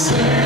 Espírito,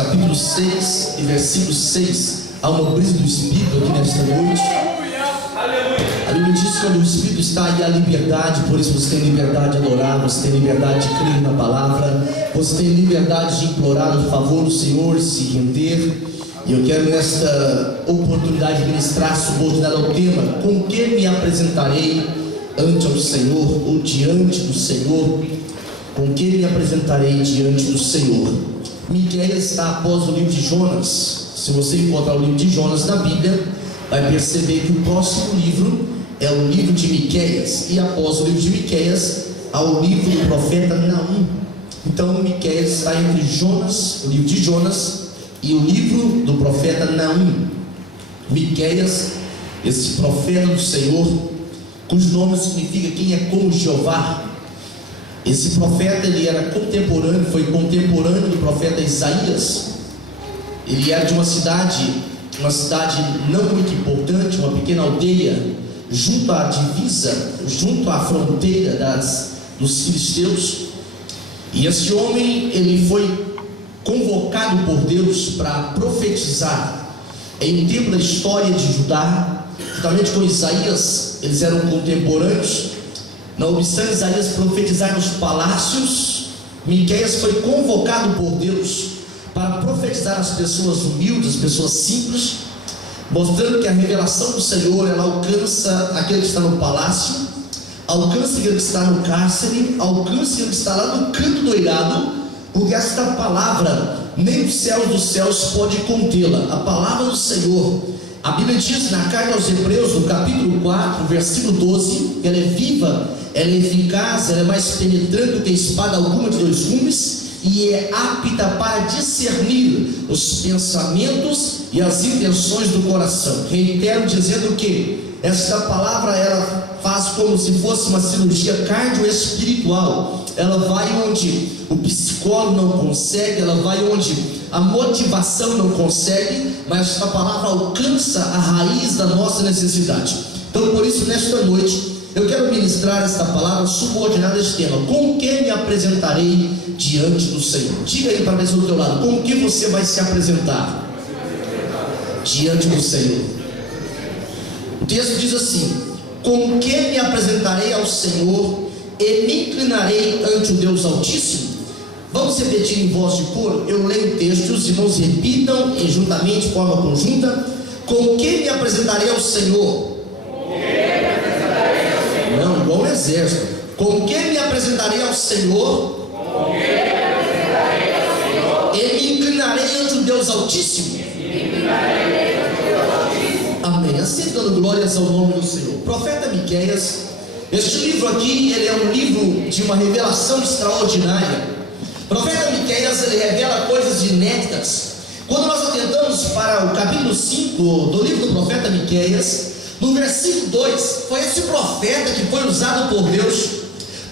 capítulo 6 e versículo 6. Há uma brisa do Espírito aqui nesta noite. A Bíblia diz que quando o Espírito está aí, há liberdade. Por isso você tem liberdade de adorar, você tem liberdade de crer na palavra, você tem liberdade de implorar o favor do Senhor, se render. E eu quero nesta oportunidade ministrar subordinado ao tema: com que me apresentarei ante ao Senhor, ou diante do Senhor? Com que me apresentarei diante do Senhor? Miqueias está após o livro de Jonas. Se você encontrar o livro de Jonas na Bíblia, vai perceber que o próximo livro é o livro de Miqueias, e após o livro de Miqueias há o livro do profeta Naum. Então Miqueias está entre Jonas, o livro de Jonas, e o livro do profeta Naum. Miqueias, esse profeta do Senhor, cujo nome significa quem é como Jeová. Esse profeta, ele era contemporâneo, foi contemporâneo do profeta Isaías. Ele era de uma cidade não muito importante, uma pequena aldeia, junto à divisa, junto à fronteira dos filisteus. E esse homem, ele foi convocado por Deus para profetizar em um tempo da história de Judá, juntamente com Isaías. Eles eram contemporâneos. Não obstante Isaías profetizar nos palácios, Miqueias foi convocado por Deus para profetizar às pessoas humildes, as pessoas simples, mostrando que a revelação do Senhor, ela alcança aquele que está no palácio, alcança aquele que está no cárcere, alcança aquele que está lá no canto do eirado, porque esta palavra nem os céus dos céus pode contê-la. A palavra do Senhor, a Bíblia diz na carta aos Hebreus, no capítulo 4, versículo 12, ela é viva, ela é eficaz, ela é mais penetrante do que espada alguma de dois gumes, e é apta para discernir os pensamentos e as intenções do coração. Reitero dizendo que esta palavra, ela faz como se fosse uma cirurgia cardioespiritual. Ela vai onde o psicólogo não consegue, ela vai onde a motivação não consegue, mas esta palavra alcança a raiz da nossa necessidade. Então, por isso, nesta noite, eu quero ministrar esta palavra subordinada a este tema: com que me apresentarei diante do Senhor? Diga aí para a pessoa do teu lado: com que você vai se apresentar diante do Senhor? O texto diz assim: com que me apresentarei ao Senhor e me inclinarei ante o Deus Altíssimo? Vamos repetir em voz de coro. Eu leio o texto e os irmãos repitam e juntamente, de forma conjunta: com que me apresentarei ao Senhor? Não, igual o exército. Com que me apresentarei ao Senhor? E me inclinarei ante o Deus Altíssimo. Amém. Assim dando glórias ao nome do Senhor. Profeta Miqueias, este livro aqui, ele é um livro de uma revelação extraordinária. Profeta Miqueias, ele revela coisas inéditas. Quando nós atentamos para o capítulo 5 do livro do profeta Miqueias, no versículo 2, foi esse profeta que foi usado por Deus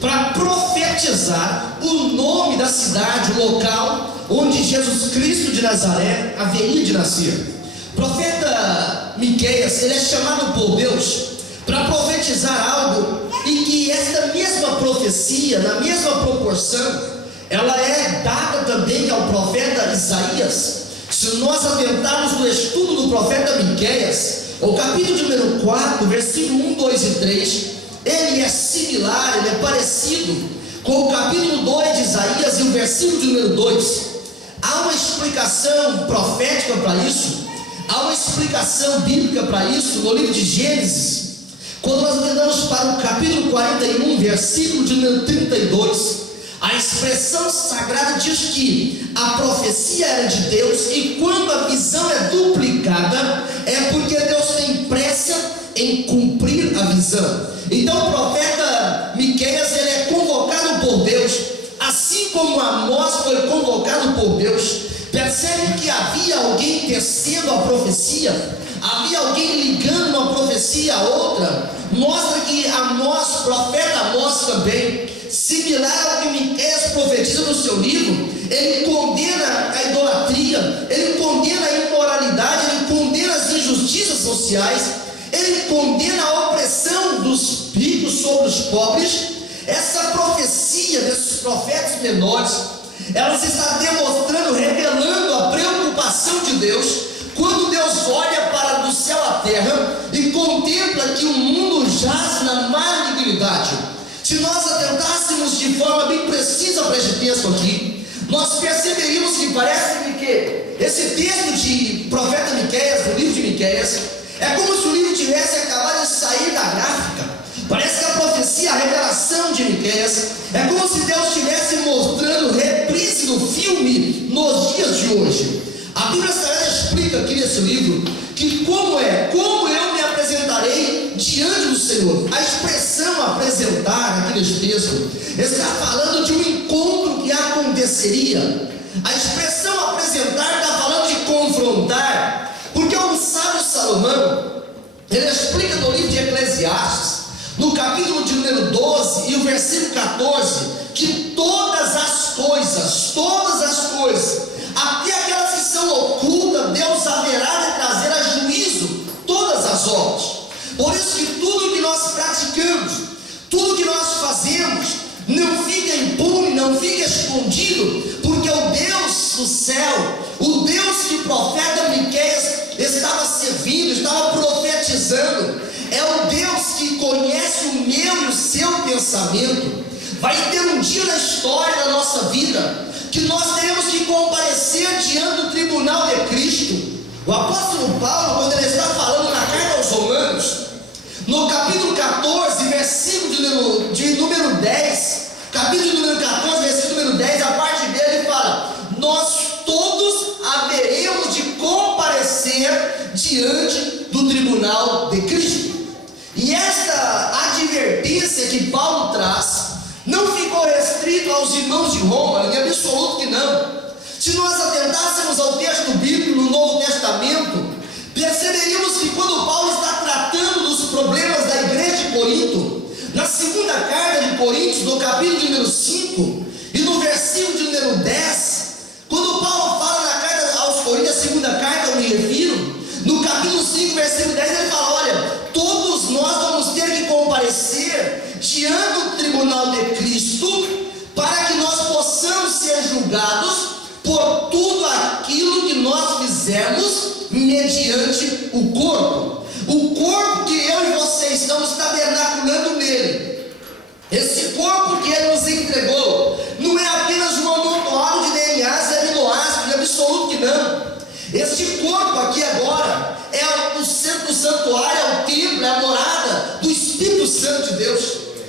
para profetizar o nome da cidade, o local onde Jesus Cristo de Nazaré haveria de nascer. Profeta Miqueias, ele é chamado por Deus para profetizar algo, e que esta mesma profecia, na mesma proporção, ela é dada também ao profeta Isaías. Se nós atentarmos no estudo do profeta Miqueias, o capítulo de número 4, versículo 1, 2 e 3, ele é similar, ele é parecido com o capítulo 2 de Isaías e o versículo de número 2. Há uma explicação profética para isso, há uma explicação bíblica para isso no livro de Gênesis. Quando nós olhamos para o capítulo 41, versículo de número 32, a expressão sagrada diz que a profecia era de Deus, e quando a visão é duplicada, é porque Deus tem pressa em cumprir a visão. Então o profeta Miqueias, ele é convocado por Deus, assim como Amós foi convocado por Deus. Percebe que havia alguém tecendo a profecia, havia alguém ligando uma profecia a outra. Mostra que Amós, profeta Amós também, similar ao que Miqueias profetiza no seu livro, ele condena a idolatria, ele condena a imoralidade, ele condena as injustiças sociais, ele condena a opressão dos ricos sobre os pobres. Essa profecia desses profetas menores, ela se está demonstrando, revelando a Deus, quando Deus olha para do céu à terra e contempla que o mundo jaz na malignidade. Se nós atentássemos de forma bem precisa para este texto aqui, nós perceberíamos que parece que esse texto de profeta Miqueias, do livro de Miqueias, é como se o livro tivesse acabado de sair da gráfica. Parece que a profecia, a revelação de Miqueias, é como se Deus estivesse mostrando reprise do filme nos dias de hoje. A Bíblia Sagrada explica aqui nesse livro que como eu me apresentarei diante do Senhor. A expressão apresentar aqui nesse texto está falando de um encontro que aconteceria. A expressão apresentar está falando de confrontar, porque o sábio Salomão, ele explica no livro de Eclesiastes, no capítulo de número 12 e o versículo 14, que todas as coisas, até aquelas que são ocultas, Deus haverá de trazer a juízo todas as obras. Por isso que tudo que nós praticamos, tudo que nós fazemos, não fica impune, não fica escondido, porque o Deus do céu, o Deus que o profeta Miqueias estava servindo, estava profetizando, é o Deus que conhece o meu e o seu pensamento. Vai ter um dia na história da nossa vida que nós teremos que comparecer diante do tribunal de Cristo. O apóstolo Paulo, quando ele está falando na carta aos Romanos, no capítulo 14, versículo de número 10, capítulo de número 14, versículo número 10, a parte dele ele fala: nós todos haveremos de comparecer diante do tribunal de Cristo. E esta advertência que Paulo traz não ficou restrito aos irmãos de Roma, em absoluto que não. Se nós atentássemos ao texto bíblico no Novo Testamento, perceberíamos que quando Paulo está tratando dos problemas da igreja de Corinto, na segunda carta de Coríntios, no capítulo de número 5 e no versículo de número 10, quando Paulo fala na carta aos Coríntios, a segunda carta eu me refiro, no capítulo 5, versículo 10, ele fala: olha, todos nós vamos ter que comparecer diante do tribunal de Cristo, para que nós possamos ser julgados por tudo aquilo que nós fizemos mediante o corpo que eu e você estamos tabernaculando nele. Esse corpo que ele nos entregou não é apenas um amontoado de DNAs e aminoácidos, de absoluto que não. Este corpo aqui agora é o centro do santuário, é o templo, é a morada do Espírito Santo de Deus.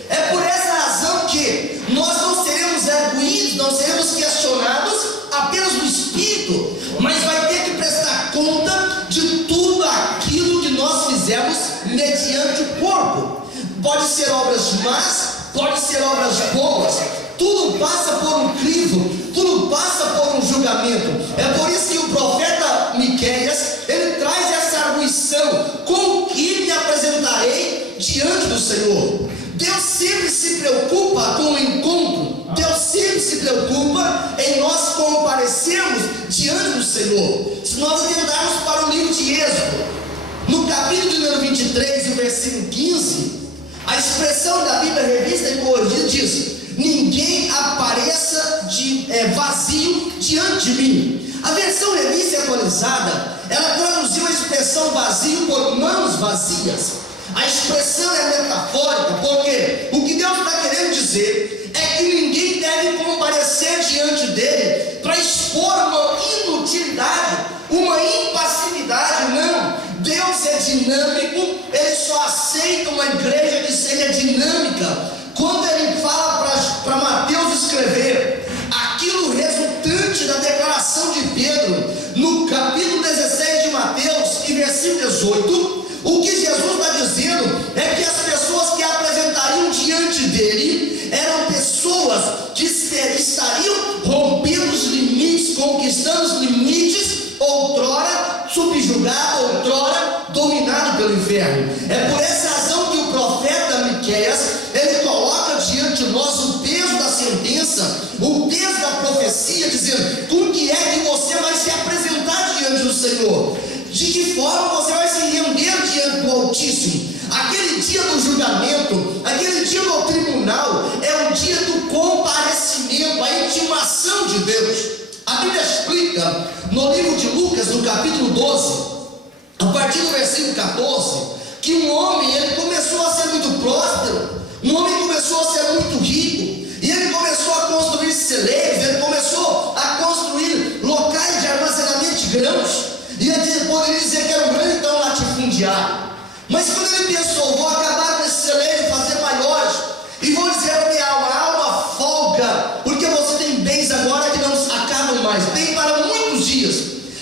É por essa razão que nós não seremos arguídos, não seremos questionados apenas no Espírito, mas vai ter que prestar conta de tudo aquilo que nós fizemos mediante o corpo. Pode ser obras más, pode ser obras boas, tudo passa por um crivo, tudo passa por um julgamento. É por isso que o profeta Miqueias, ele traz essa arguição: com que me apresentarei diante do Senhor. Deus sempre se preocupa com o encontro, Deus sempre se preocupa em nós comparecermos diante do Senhor. Se nós atentarmos para o livro de Êxodo, no capítulo número 23, o versículo 15, a expressão da Bíblia Revista e Corrigida diz: ninguém apareça vazio diante de mim. A versão Revista e Atualizada, ela traduziu a expressão vazio por mãos vazias. A expressão é metafórica, porque o que Deus está querendo dizer é que ninguém deve comparecer diante dele para expor uma inutilidade, uma impassividade. Não, Deus é dinâmico, ele só aceita uma igreja que seja dinâmica. Quando ele fala para Mateus escrever aquilo resultante da declaração de Pedro, no capítulo 16 de Mateus e versículo 18, o que Jesus está dizendo é que as pessoas que apresentariam diante dele eram pessoas que estariam rompendo os limites, conquistando os limites, outrora subjugado, outrora dominado pelo inferno. É por essa razão que o profeta Miqueias, ele coloca diante de nós o peso da sentença, o peso da profecia, dizendo: com que é que você vai se apresentar diante do Senhor? De que forma você vai se render diante do Altíssimo? Aquele dia do julgamento, aquele dia do tribunal, é o dia do comparecimento, a intimação de Deus. A Bíblia explica explica no livro de Lucas, no capítulo 12, a partir do versículo 14, que um homem, ele começou a ser muito próspero, um homem começou a ser muito rico, e ele começou a construir celeiros, ele começou a construir locais de armazenamento de grãos, e ele poderia dizer que era um grande então latifundiário. Mas quando ele pensou, vou acabar com esse celeiro e fazer maiores, e vou dizer a minha alma, folga, porque você tem bens agora que não acabam mais, bem para muitos dias.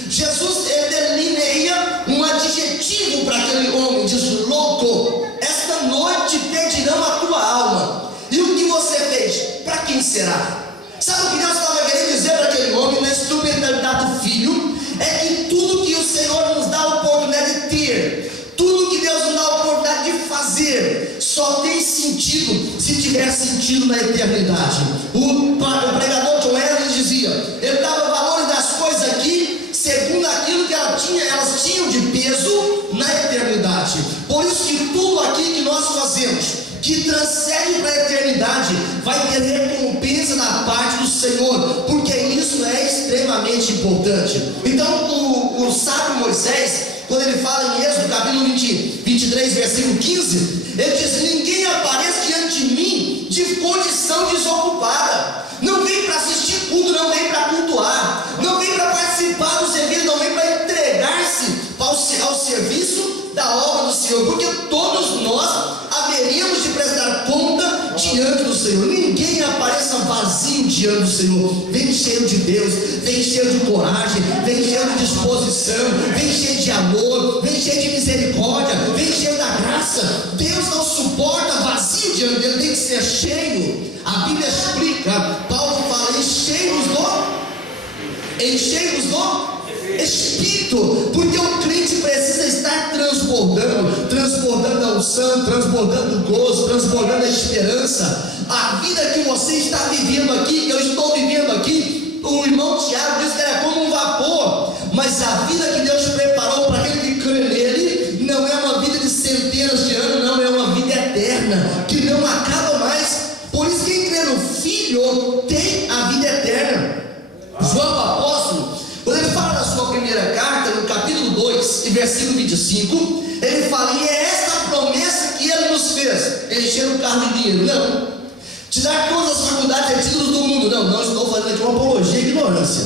Jesus, ele delineia um adjetivo para aquele homem, diz: louco, esta noite pedirão a tua alma. E o que você fez? Para quem será? Sabe o que Deus estava querendo dizer para aquele homem na instrumentalidade do filho? É que tudo que o Senhor nos dá a oportunidade de ter, tudo que Deus nos dá a oportunidade de fazer, só tem sentido se tiver sentido na eternidade. O pregador John Wesley dizia, ele dava o valor das coisas aqui segundo aquilo que elas tinham de peso na eternidade. Por isso que tudo aqui que nós fazemos, que transcende para a eternidade, vai ter recompensa da parte do Senhor, porque isso é extremamente importante. Então o sábio Moisés, quando ele fala em Êxodo capítulo 23, versículo 15, ele diz: ninguém aparece diante de mim de condição desocupada. Não vem para assistir culto, não vem para cultuar, não vem para participar do serviço, não vem para entregar-se ao serviço da obra do Senhor, porque todos nós haveríamos de prestar conta diante do Senhor. Ninguém apareça vazio diante do Senhor. Vem cheio de Deus, vem cheio de coragem, vem cheio de disposição, vem cheio de amor, vem cheio de misericórdia, vem cheio da graça. Deus não suporta vazio diante dele, tem que ser cheio. A Bíblia explica, Paulo fala: enchei-vos do Espírito, porque o crente precisa estar transbordando a unção, transbordando o gozo, transbordando a esperança. A vida que você está vivendo aqui, que eu estou vivendo aqui, o irmão Tiago disse que era como um vapor, mas a vida que Deus preparou para aquele que crê nele não é uma vida de centenas de anos, não, é uma vida eterna, que não acaba mais. Por isso quem crê no Filho tem a vida eterna. João Apóstolo, quando ele fala na sua primeira carta, no capítulo 2 e versículo 25, ele fala: e é esta a promessa que ele nos fez, encher o carro de dinheiro, não, te dar todas as faculdades e títulos do mundo, não estou fazendo aqui uma apologia à ignorância.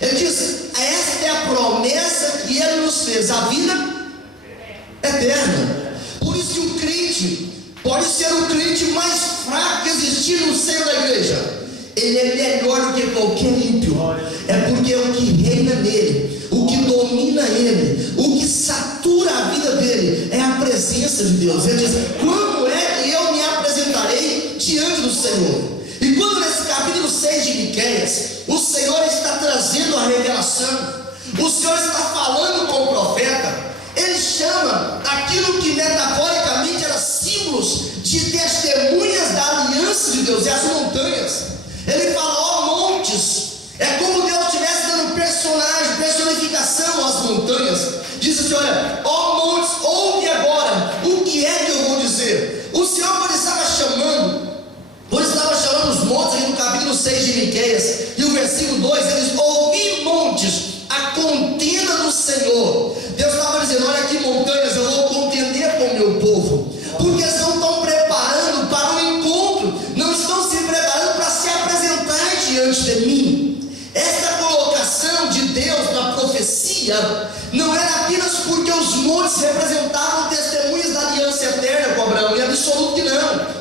Ele diz: esta é a promessa que ele nos fez, a vida eterna. Por isso que o crente pode ser o crente mais fraco que existir no seio da igreja, ele é melhor do que qualquer ímpio. É porque o que reina nele, o que domina ele, o que satura a vida dele é a presença de Deus. Ele diz: como é que eu me apresentarei diante do Senhor? E quando nesse capítulo 6 de Miqueias, o Senhor está trazendo a revelação, o Senhor está falando com o profeta, ele chama aquilo que metaforicamente era símbolos de testemunhas da aliança de Deus, e as montanhas. Ele fala: ó montes, é como Deus estivesse dando personificação às montanhas. Diz assim: olha, ó montes, ouve agora, o que é que eu vou dizer? O Senhor, quando estava chamando os montes, aqui no capítulo 6 de Miqueias, e o versículo 2, ele diz: ouvi montes, a contenda do Senhor. Deus estava dizendo: olha aqui montanhas, eu vou contender com o meu povo, porque eles não estão preparando para o encontro, não estão se preparando para se apresentar diante de mim. Esta colocação de Deus na profecia não era apenas porque os montes representavam testemunhas da aliança eterna com Abraão, em absoluto que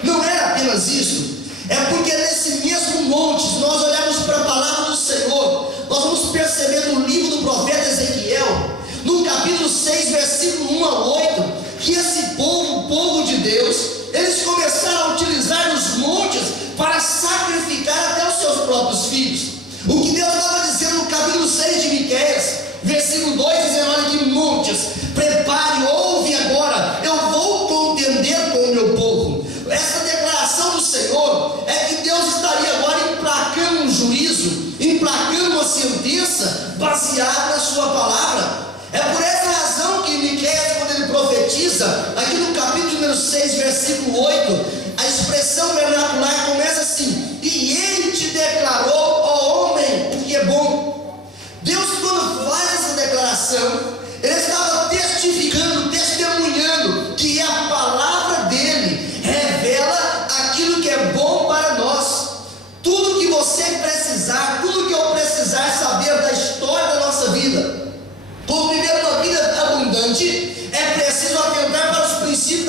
não era apenas isso. É porque nesse mesmo monte, nós olhamos para a palavra do Senhor, nós vamos perceber no livro do profeta Ezequiel, no capítulo 6, versículo 1 a 8, que esse povo, o povo de Deus, eles começaram a utilizar os montes para sacrificar até os seus próprios filhos. O que Deus estava dizendo no capítulo 6 de Miqueias, versículo 2, dizendo: olha aqui montes, prepare, ouve agora, eu vou contender com o meu povo. Essa declaração do Senhor é que Deus estaria agora emplacando um juízo, emplacando uma sentença baseada na sua palavra. É por essa razão que Miqueias, quando ele profetiza, aqui no capítulo número 6, versículo 8, a expressão vernacular começa assim: e ele te declarou, ó homem, o que é bom. Deus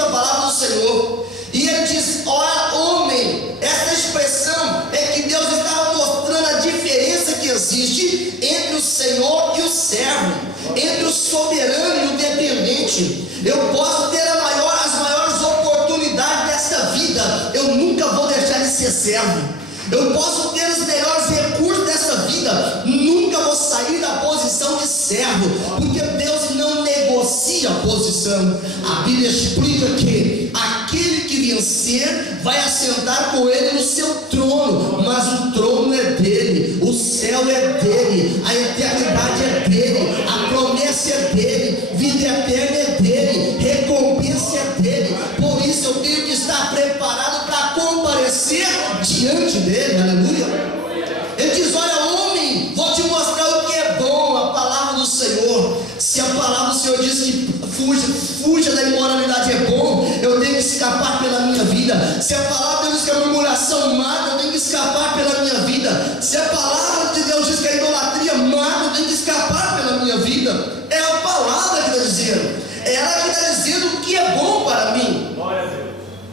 da palavra do Senhor. E ele diz: ora, homem. Essa expressão é que Deus estava mostrando a diferença que existe entre o Senhor e o servo, entre o soberano e o dependente. Eu posso ter as maiores oportunidades desta vida, eu nunca vou deixar de ser servo. Eu posso ter os melhores recursos dessa vida, nunca vou sair da posição de servo, porque Deus não negocia a posição. A Bíblia explica que aquele que vencer vai assentar com ele no seu trono, mas o trono é dele, o céu é dele, a eternidade é dele, a promessa é dele, vida eterna é dele, recompensa é dele. Por isso eu tenho que estar preparado para comparecer diante dele. Aleluia. Ele diz: olha, homem, vou te mostrar o que é bom, a palavra do Senhor. Se a palavra do Senhor diz que fuja da imoralidade é bom, eu tenho que escapar pela minha vida. Se a palavra diz que a murmuração mata, eu tenho que escapar pela minha vida. Se a palavra de Deus diz que a idolatria mata, eu tenho que escapar pela minha vida. É a palavra que está dizendo, é ela que está dizendo o que é bom para mim.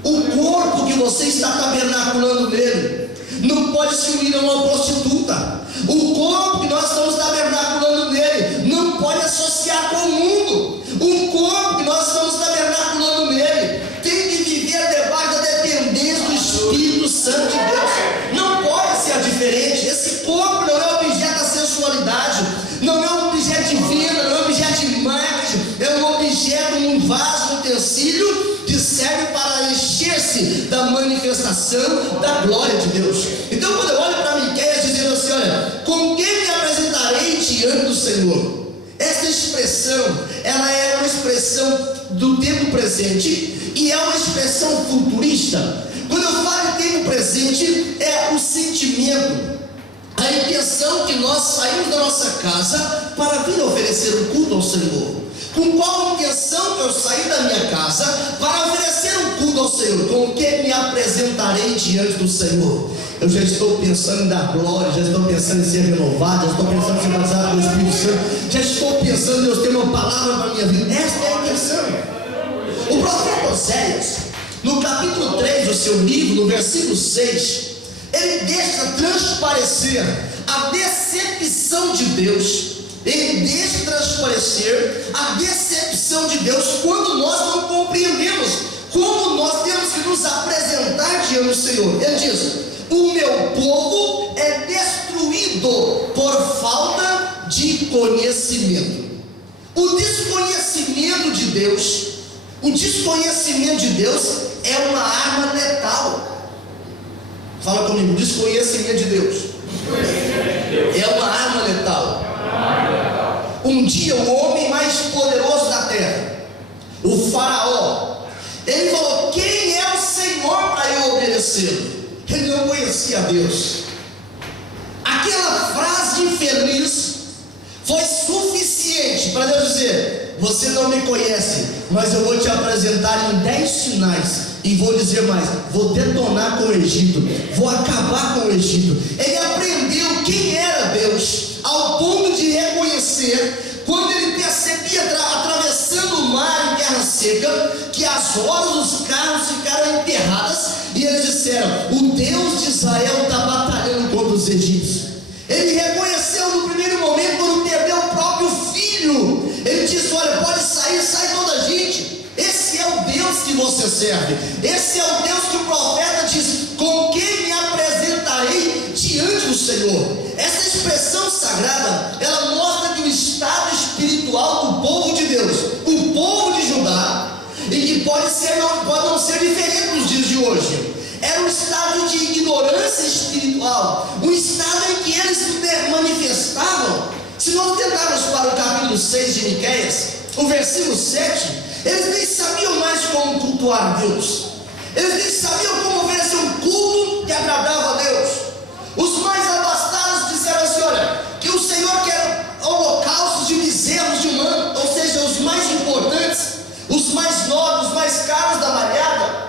O corpo que você está tabernaculando nele não pode se unir a uma prostituta. O corpo que nós estamos tabernaculando nele não pode associar com o mundo. O corpo que nós estamos tabernaculando nele tem que viver debaixo da dependência do Espírito Santo de Deus. Não pode ser diferente. Esse corpo não é objeto da sensualidade, não é um objeto de venda, não é um objeto de marketing, é um objeto, um vaso, um utensílio que serve para encher-se da manifestação da glória de Deus. Então, quando eu olho para Miqueias dizendo assim: olha, com quem me apresentarei diante do Senhor? Essa expressão, ela é uma expressão do tempo presente e é uma expressão futurista. Quando eu falo em tempo presente, é o sentimento, a intenção que nós saímos da nossa casa para vir oferecer um culto ao Senhor. Com qual intenção que eu saí da minha casa para oferecer um culto ao Senhor? Com que me apresentarei diante do Senhor? Eu já estou pensando em dar glória, já estou pensando em ser renovado, já estou pensando em ser batizado pelo Espírito Santo, já estou pensando em Deus ter uma palavra para a minha vida. Esta é a intenção. O profeta Oséias, no capítulo 3 do seu livro, no versículo 6, ele deixa transparecer a decepção de Deus. Ele deixa transparecer a decepção de Deus quando nós não compreendemos como nós temos que nos apresentar diante do Senhor. Ele diz: o meu povo é destruído por falta de conhecimento. O desconhecimento de Deus, é uma arma letal. Fala comigo: desconhecimento de Deus é uma arma letal. Um dia o homem mais poderoso da terra, o faraó, ele falou: quem é o Senhor para eu obedecê-lo? Ele não conhecia a Deus. Aquela frase infeliz foi suficiente para Deus dizer: você não me conhece, mas eu vou te apresentar em 10 sinais, e vou dizer mais, vou detonar com o Egito, vou acabar com o Egito. Ele aprendeu quem era Deus, ao ponto de reconhecer, quando ele percebia, atravessando o mar em terra seca, que as rodas dos carros ficaram enterradas, e eles disseram: o Deus de Israel está batalhando contra os egípcios. Ele reconheceu no primeiro momento, quando perdeu o próprio filho. Ele disse: olha, pode sair, sai toda a gente. Esse é o Deus que você serve. Esse é o Deus que o profeta diz: com quem me apresentarei diante do Senhor. Essa expressão sagrada, ela mostra que o estado espiritual do povo de Deus, o povo de Judá, e que pode não ser diferente nos dias de hoje, era um estado de ignorância espiritual, um estado em que eles se manifestavam. Se nós tentarmos para o capítulo 6 de Miqueias, o versículo 7, eles nem sabiam mais como cultuar a Deus, eles nem sabiam como oferecer um culto que agradava a Deus. Os mais abastados disseram assim: olha, que o Senhor quer holocaustos de bezerros de um ano, ou seja, os mais importantes, os mais nobres, os mais caros da malhada.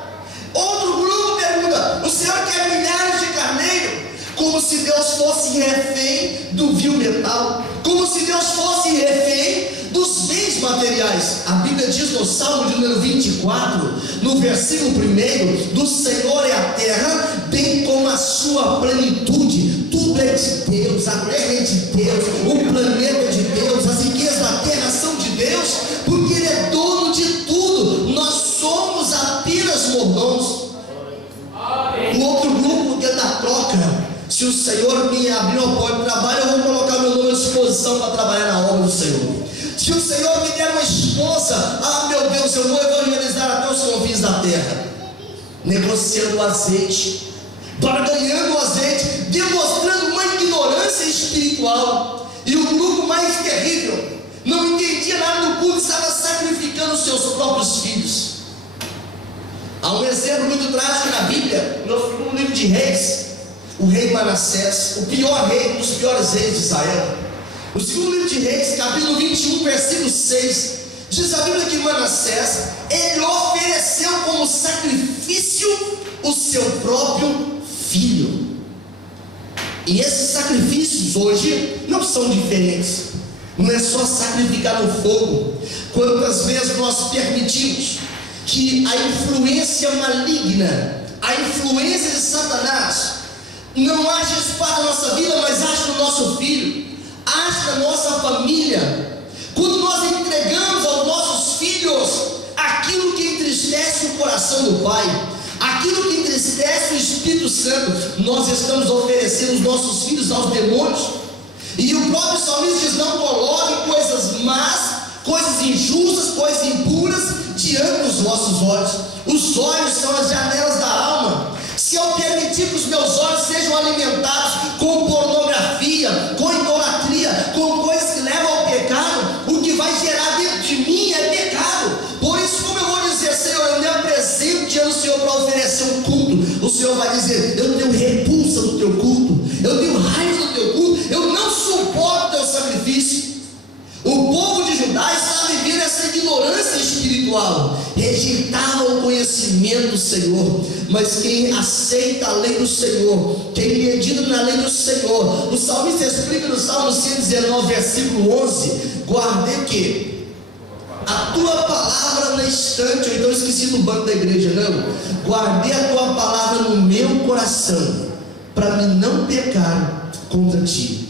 Outro grupo pergunta: o Senhor quer milhares de carneiros, como se Deus fosse refém do vil metal, como se Deus fosse refém dos bens materiais. A Bíblia diz no Salmo de número 24, no versículo 1: do Senhor é a terra, bem como a sua plenitude. Tudo é de Deus, a terra é de Deus, o planeta é de Deus, as riquezas da terra são de Deus, porque Ele é dono de tudo. Nós somos apenas mordomos. O outro grupo que é da troca. Se o Senhor me abrir uma porta de trabalho, eu vou colocar meu nome à disposição para trabalhar na obra do Senhor. Se o Senhor me der uma esposa, meu Deus, eu vou evangelizar até os confins da terra. Negociando o azeite, barganhando o azeite, demonstrando uma ignorância espiritual. E o grupo mais terrível, não entendia nada do culto, estava sacrificando os seus próprios filhos. Há um exemplo muito trágico na Bíblia, no livro de Reis. O rei Manassés, o pior rei, um dos piores reis de Israel. No segundo livro de Reis, capítulo 21, versículo 6, diz a Bíblia que Manassés, ele ofereceu como sacrifício o seu próprio filho. E esses sacrifícios hoje não são diferentes. Não é só sacrificar no fogo. Quantas vezes nós permitimos que a influência maligna, a influência de Satanás, não age espaço na nossa vida, mas age no nosso filho, age na nossa família. Quando nós entregamos aos nossos filhos aquilo que entristece o coração do Pai, aquilo que entristece o Espírito Santo, nós estamos oferecendo os nossos filhos aos demônios. E o próprio salmista diz: não coloque coisas más, coisas injustas, coisas impuras diante dos vossos olhos. Os olhos são as janelas da alma. Se eu permitir que os meus olhos sejam alimentados com pornografia, com idolatria, com coisas que levam ao pecado, o que vai gerar dentro de mim é pecado. Por isso, como eu vou dizer: Senhor, eu me apresento diante do Senhor para oferecer um culto, o Senhor vai dizer: eu tenho repulsa do teu culto, eu tenho raiva do teu culto, eu não suporto o teu sacrifício. O povo de Judá estava vivendo essa ignorância espiritual, rejeitava o conhecimento do Senhor. Mas quem aceita a lei do Senhor, quem medita na lei do Senhor, o salmista explica no Salmo 119, versículo 11: guardei o que? A tua palavra na estante. Ou então esqueci do banco da igreja, não. Guardei a tua palavra no meu coração, para me não pecar contra ti.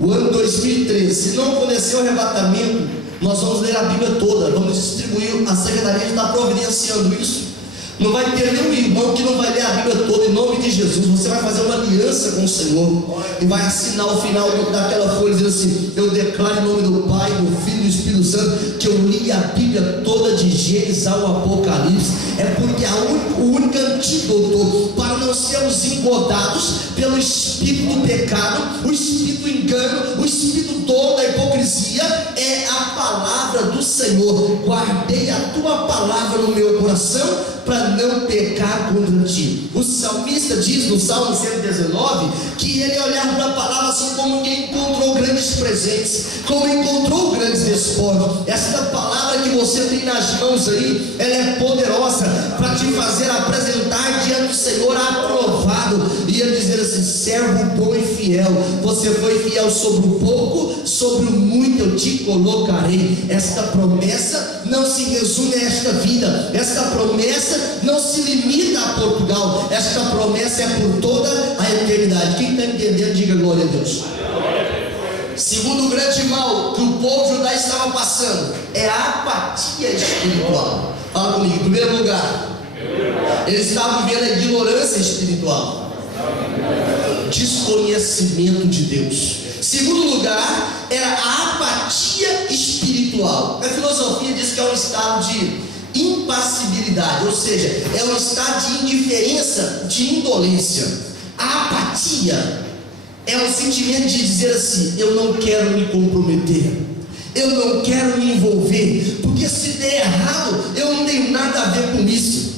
O ano 2013, se não acontecer o arrebatamento, nós vamos ler a Bíblia toda, vamos distribuir, a secretaria está providenciando isso. Não vai ter nenhum irmão que não vai ler a Bíblia toda, em nome de Jesus. Você vai fazer uma aliança com o Senhor e vai assinar o final daquela folha dizendo assim: eu declaro em nome do Pai, do Filho e do Espírito Santo que eu li a Bíblia toda de Gênesis ao Apocalipse. É porque o único antídoto para não sermos engodados pelo espírito do pecado, o espírito do engano, o espírito todo da hipocrisia, é a palavra do Senhor. Guardei a tua palavra no meu coração para não pecar contra ti. O salmista diz no Salmo 119 que ele olhava para a palavra assim como quem encontrou grandes presentes, como encontrou grandes despojos. Esta palavra que você tem nas mãos aí, ela é poderosa para te fazer apresentar diante do Senhor aprovado, e ele dizer assim: servo bom e fiel, você foi fiel sobre o pouco, sobre o muito eu te colocarei. Esta promessa não se resume a esta vida, esta promessa não se limita a Portugal, esta promessa é por toda a eternidade. Quem está entendendo, diga glória a Deus. Segundo o grande mal que o povo de Judá estava passando, é a apatia espiritual. Fala comigo. Em primeiro lugar, eles estavam vivendo a ignorância espiritual, desconhecimento de Deus. Segundo lugar, era a apatia espiritual. A filosofia diz que é um estado de impassibilidade, ou seja, é um estado de indiferença, de indolência. A apatia é um sentimento de dizer assim: eu não quero me comprometer, eu não quero me envolver, porque se der errado, eu não tenho nada a ver com isso.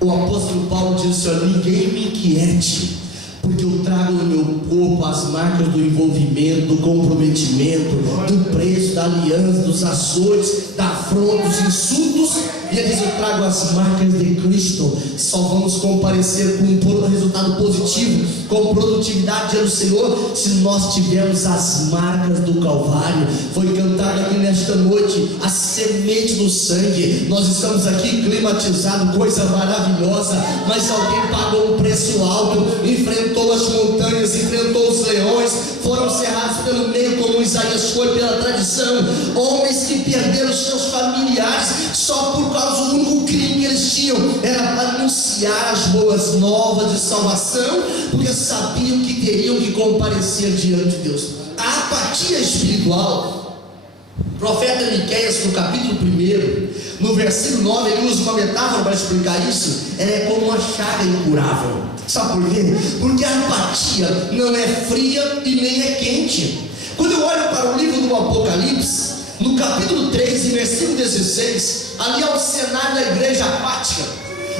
O apóstolo Paulo diz assim: ninguém me inquiete, porque eu trago no meu corpo as marcas do envolvimento, do comprometimento, do preço, da aliança, dos açoites, da afronta, dos insultos. E ele diz: trago as marcas de Cristo, só vamos comparecer com um resultado positivo, com produtividade diante do Senhor, se nós tivermos as marcas do Calvário. Foi cantado aqui nesta noite, a semente do sangue. Nós estamos aqui climatizados, coisa maravilhosa, mas alguém pagou um preço alto, enfrentou as montanhas, enfrentou os leões, foram cerrados pelo meio, como Isaías foi pela tradição, homens que perderam seus familiares só por causa do único crime que eles tinham, era anunciar as boas novas de salvação, porque sabiam que teriam que comparecer diante de Deus. A apatia espiritual, o profeta Miqueias, no capítulo 1, no versículo 9, ele usa uma metáfora para explicar isso. Ela é como uma chaga incurável. Sabe por quê? Porque a apatia não é fria e nem é quente. Quando eu olho para o livro do Apocalipse, no capítulo 3, versículo 16, ali é o cenário da igreja apática,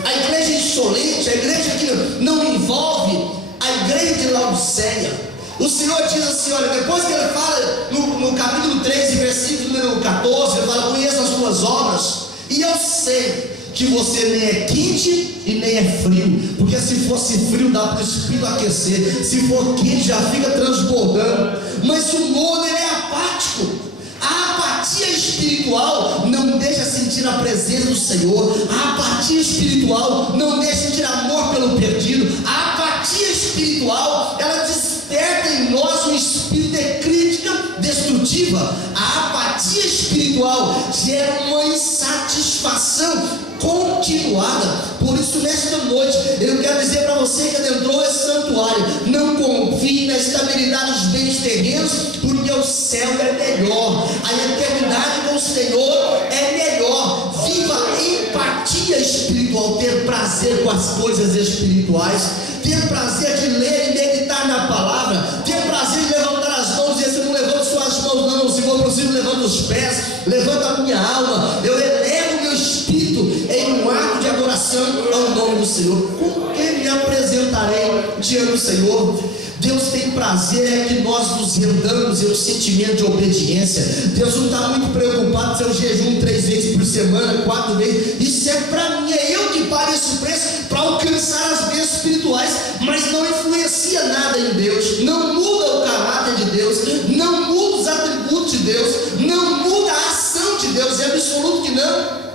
a igreja insolente, a igreja que não envolve a igreja de Laodiceia. O Senhor diz assim, olha, depois que ele fala no capítulo 3, versículo número 14, ele fala: conheço as tuas obras, e eu sei que você nem é quente e nem é frio, porque se fosse frio dá para o espírito aquecer, se for quente já fica transbordando, mas o mundo ele é apático. A apatia espiritual não deixa sentir a presença do Senhor. A apatia espiritual não deixa sentir amor pelo perdido. A apatia espiritual, ela desperta em nós um espírito de crítica destrutiva. A apatia espiritual gera uma insatisfação continuada. Por isso, nesta noite, eu quero dizer para você que adentrou esse santuário: não confie na estabilidade dos bens terrenos, porque o céu é melhor, a eternidade com o Senhor é melhor. Viva empatia espiritual, ter prazer com as coisas espirituais, ter prazer de ler e meditar na palavra, ter prazer de levantar as mãos e dizer: se não levanto suas mãos não, se for possível levanta os pés, levanta a minha alma, eu elevo meu espírito em um ato de adoração ao nome do Senhor. Com quem me apresentarei diante do Senhor? Deus tem prazer que nós nos rendamos em um sentimento de obediência. Deus não está muito preocupado se eu jejum 3 vezes por semana, 4 vezes. Isso é para mim, é eu que pago esse preço para alcançar as bênçãos espirituais, mas não influencia nada em Deus, não muda o caráter de Deus, não muda os atributos de Deus, não muda a ação de Deus, é absoluto que não.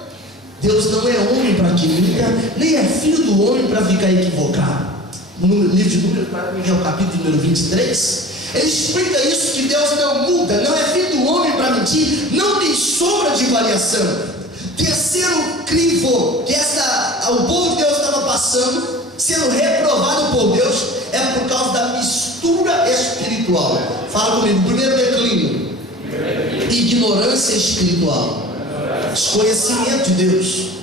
Deus não é homem para que minta, nem é filho do homem para ficar equivocado. No livro de Números, que é o capítulo número 23, ele explica isso, que Deus não muda, não é filho do homem para mentir, não tem sombra de variação. Terceiro crivo que o povo de Deus estava passando, sendo reprovado por Deus, é por causa da mistura espiritual. Fala comigo. Primeiro declínio: ignorância espiritual, desconhecimento de Deus.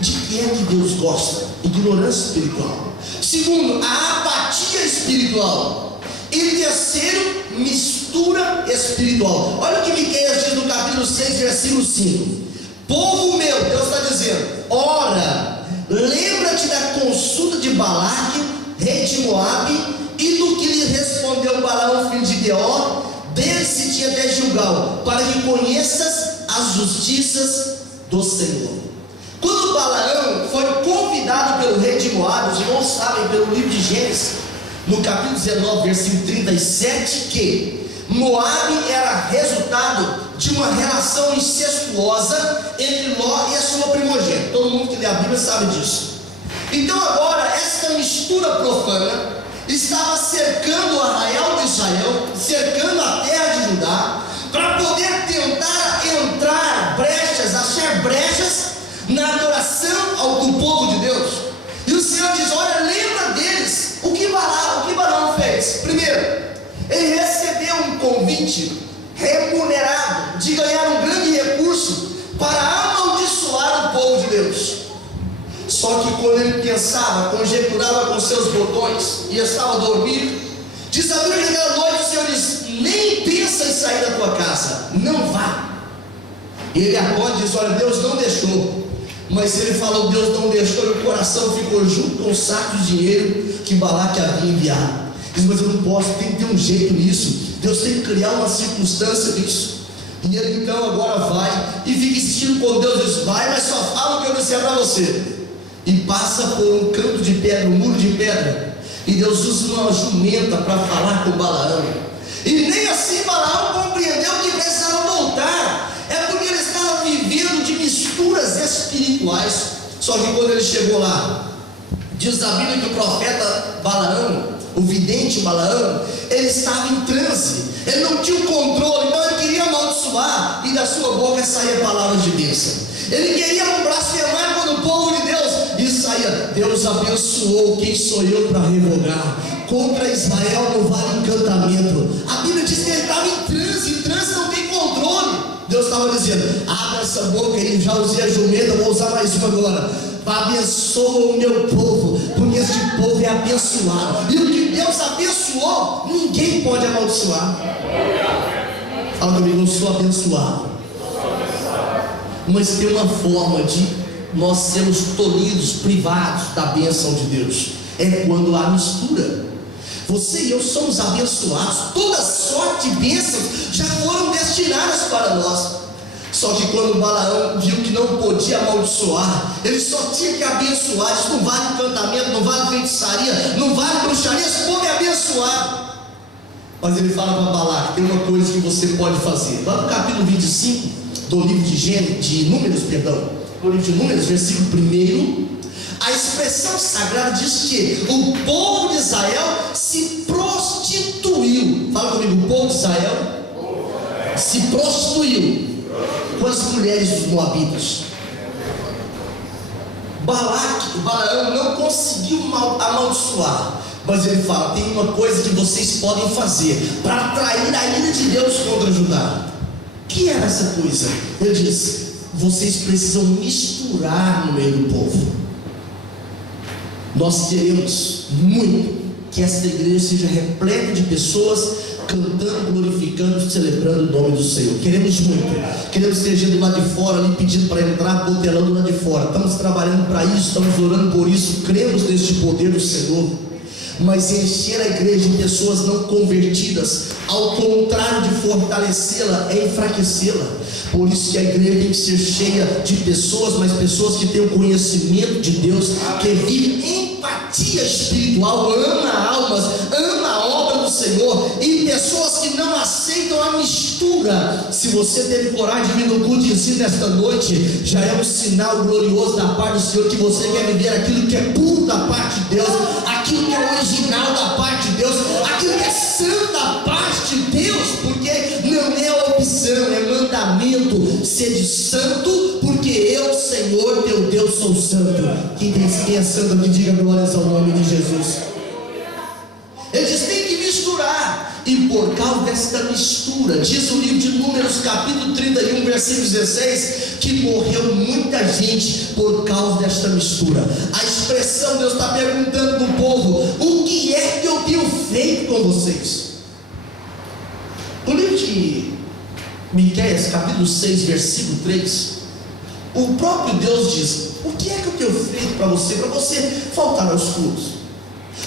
De que é que Deus gosta? Ignorância espiritual. Segundo, a apatia espiritual. E terceiro, mistura espiritual. Olha o que Miqueias diz no capítulo 6, versículo 5: povo meu, Deus está dizendo, ora, lembra-te da consulta de Balaque, rei de Moabe, e do que lhe respondeu Balaão, filho de Beor, desde ti até Gilgal, para que conheças as justiças do Senhor. Quando Balaão foi convidado pelo rei de Moabe, os irmãos sabem pelo livro de Gênesis, no capítulo 19, versículo 37, que Moabe era resultado de uma relação incestuosa entre Ló e a sua primogênita. Todo mundo que lê a Bíblia sabe disso. Então agora, esta mistura profana estava cercando o arraial de Israel, cercando a terra de Judá, para poder tentar entrar brechas, achar brechas na adoração do povo de Deus. E o Senhor diz: olha, lembra deles. O que Balaão fez? Primeiro, ele recebeu um convite remunerado de ganhar um grande recurso para amaldiçoar o povo de Deus. Só que quando ele pensava, conjecturava com seus botões e estava dormindo, diz a Bíblia que naquela noite o Senhor diz: nem pensa em sair da tua casa, não vá. E ele acorda e diz: olha, Deus não deixou. Mas ele falou, Deus não deixou, e o coração ficou junto com o saco de dinheiro que Balaque havia enviado. Diz: mas eu não posso, tem que ter um jeito nisso. Deus tem que criar uma circunstância nisso. E ele então agora vai e fica insistindo com Deus, diz: vai, mas só fala o que eu disser para você. E passa por um canto de pedra, um muro de pedra, e Deus usa uma jumenta para falar com Balaão. E nem assim Balaão compreendeu que precisava voltar. É porque ele estava vivendo de misturas espirituais. Só que quando ele chegou lá, diz a Bíblia que o profeta Balaão, o vidente Balaão, ele estava em transe, ele não tinha o controle, então ele queria amaldiçoar, e da sua boca saía palavras de bênção. Ele queria blasfemar quando o povo de Deus, e saía: Deus abençoou, quem sou eu para revogar? Contra Israel não vale encantamento. A Bíblia diz que ele estava em transe não tem controle. Deus estava dizendo: abre essa boca, e já usei a jumenta, vou usar mais uma agora. Abençoa o meu povo, porque este povo é abençoado, e o que Deus abençoou, ninguém pode amaldiçoar. Fala comigo: eu sou abençoado. Mas tem uma forma de nós sermos tolhidos, privados da bênção de Deus, é quando há mistura. Você e eu somos abençoados, toda sorte de bênçãos já foram destinadas para nós. Só que quando Balaão viu que não podia amaldiçoar, ele só tinha que abençoar. Isso não vale encantamento, não vale feitiçaria, não vale bruxaria, esse povo é abençoado. Mas ele fala para Balaque: tem uma coisa que você pode fazer. Lá no capítulo 25 do livro de Números, no livro de Números, versículo 1, a expressão sagrada diz que o povo de Israel se prostituiu. Fala comigo: o povo de Israel se prostituiu com as mulheres dos moabitas. Balaão não conseguiu amaldiçoar, mas ele fala: tem uma coisa que vocês podem fazer para atrair a ira de Deus contra Judá. Que era essa coisa? Ele diz: vocês precisam misturar no meio do povo. Nós queremos muito que esta igreja seja repleta de pessoas cantando, glorificando, celebrando o nome do Senhor. Queremos muito. Queremos ter gente do lado de fora ali pedindo para entrar, botelando do lado de fora. Estamos trabalhando para isso, estamos orando por isso. Cremos neste poder do Senhor. Mas encher a igreja de pessoas não convertidas, ao contrário de fortalecê-la, é enfraquecê-la. Por isso que a igreja tem que ser cheia de pessoas, mas pessoas que têm o conhecimento de Deus, que vivem empatia espiritual, ama almas, ama a obra do Senhor, e pessoas que não aceitam a mistura. Se você teve coragem de vir no culto de ensino nesta noite, já é um sinal glorioso da parte do Senhor, que você quer viver aquilo que é puro da parte de Deus, aquilo que é original da parte de Deus, aquilo que é santo da parte de Deus, porque não é opção, é mandamento. Sede santo, porque eu, Senhor teu Deus, sou santo. Quem é santo aqui, diga glórias ao nome de Jesus. Ele diz: tem que misturar. E por causa desta mistura, diz o livro de Números, capítulo 31, versículo 16, que morreu muita gente por causa desta mistura. A expressão, Deus está perguntando para o povo: o que é que eu tenho feito com vocês? O livro de Miqueias, capítulo 6, versículo 3, o próprio Deus diz: o que é que eu tenho feito para você faltar aos cultos?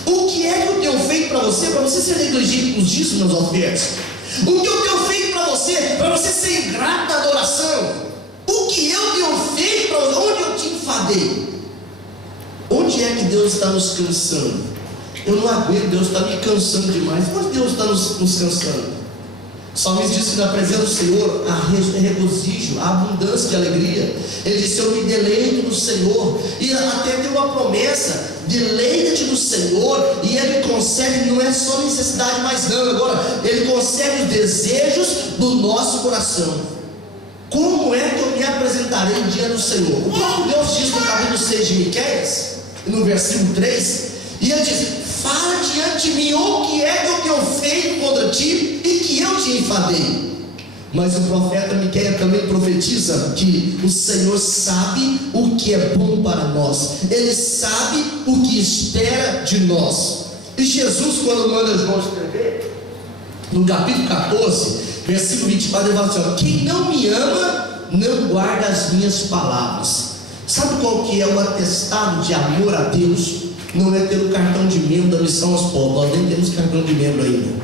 O que é que eu tenho feito para você ser negligente com os dízimos e nas ofertas? O que eu tenho feito para você ser ingrato na adoração? O que eu tenho feito para você? Onde eu te enfadei? Onde é que Deus está nos cansando? Eu não aguento, Deus está me cansando demais. Mas Deus está nos cansando. O salmista diz que na presença do Senhor há regozijo, há abundância de alegria. Ele disse: eu me deleito no Senhor. E até tem uma promessa: deleita-te no Senhor, e Ele concede, não é só necessidade, mas não, agora Ele concede os desejos do nosso coração. Como é que eu me apresentarei diante do Senhor? O próprio Deus diz no capítulo 6 de Miqueias, no versículo 3, e Ele diz: fala diante de mim o que é que eu tenho feito contra ti e que eu te enfadei. Mas o profeta Miqueias também profetiza que o Senhor sabe o que é bom para nós, Ele sabe o que espera de nós. E Jesus, quando manda João escrever, no capítulo 14, versículo 24, ele fala assim: quem não me ama, não guarda as minhas palavras. Sabe qual que é o atestado de amor a Deus? Não é ter o cartão de membro da Missão aos Povos. Nós nem temos cartão de membro ainda.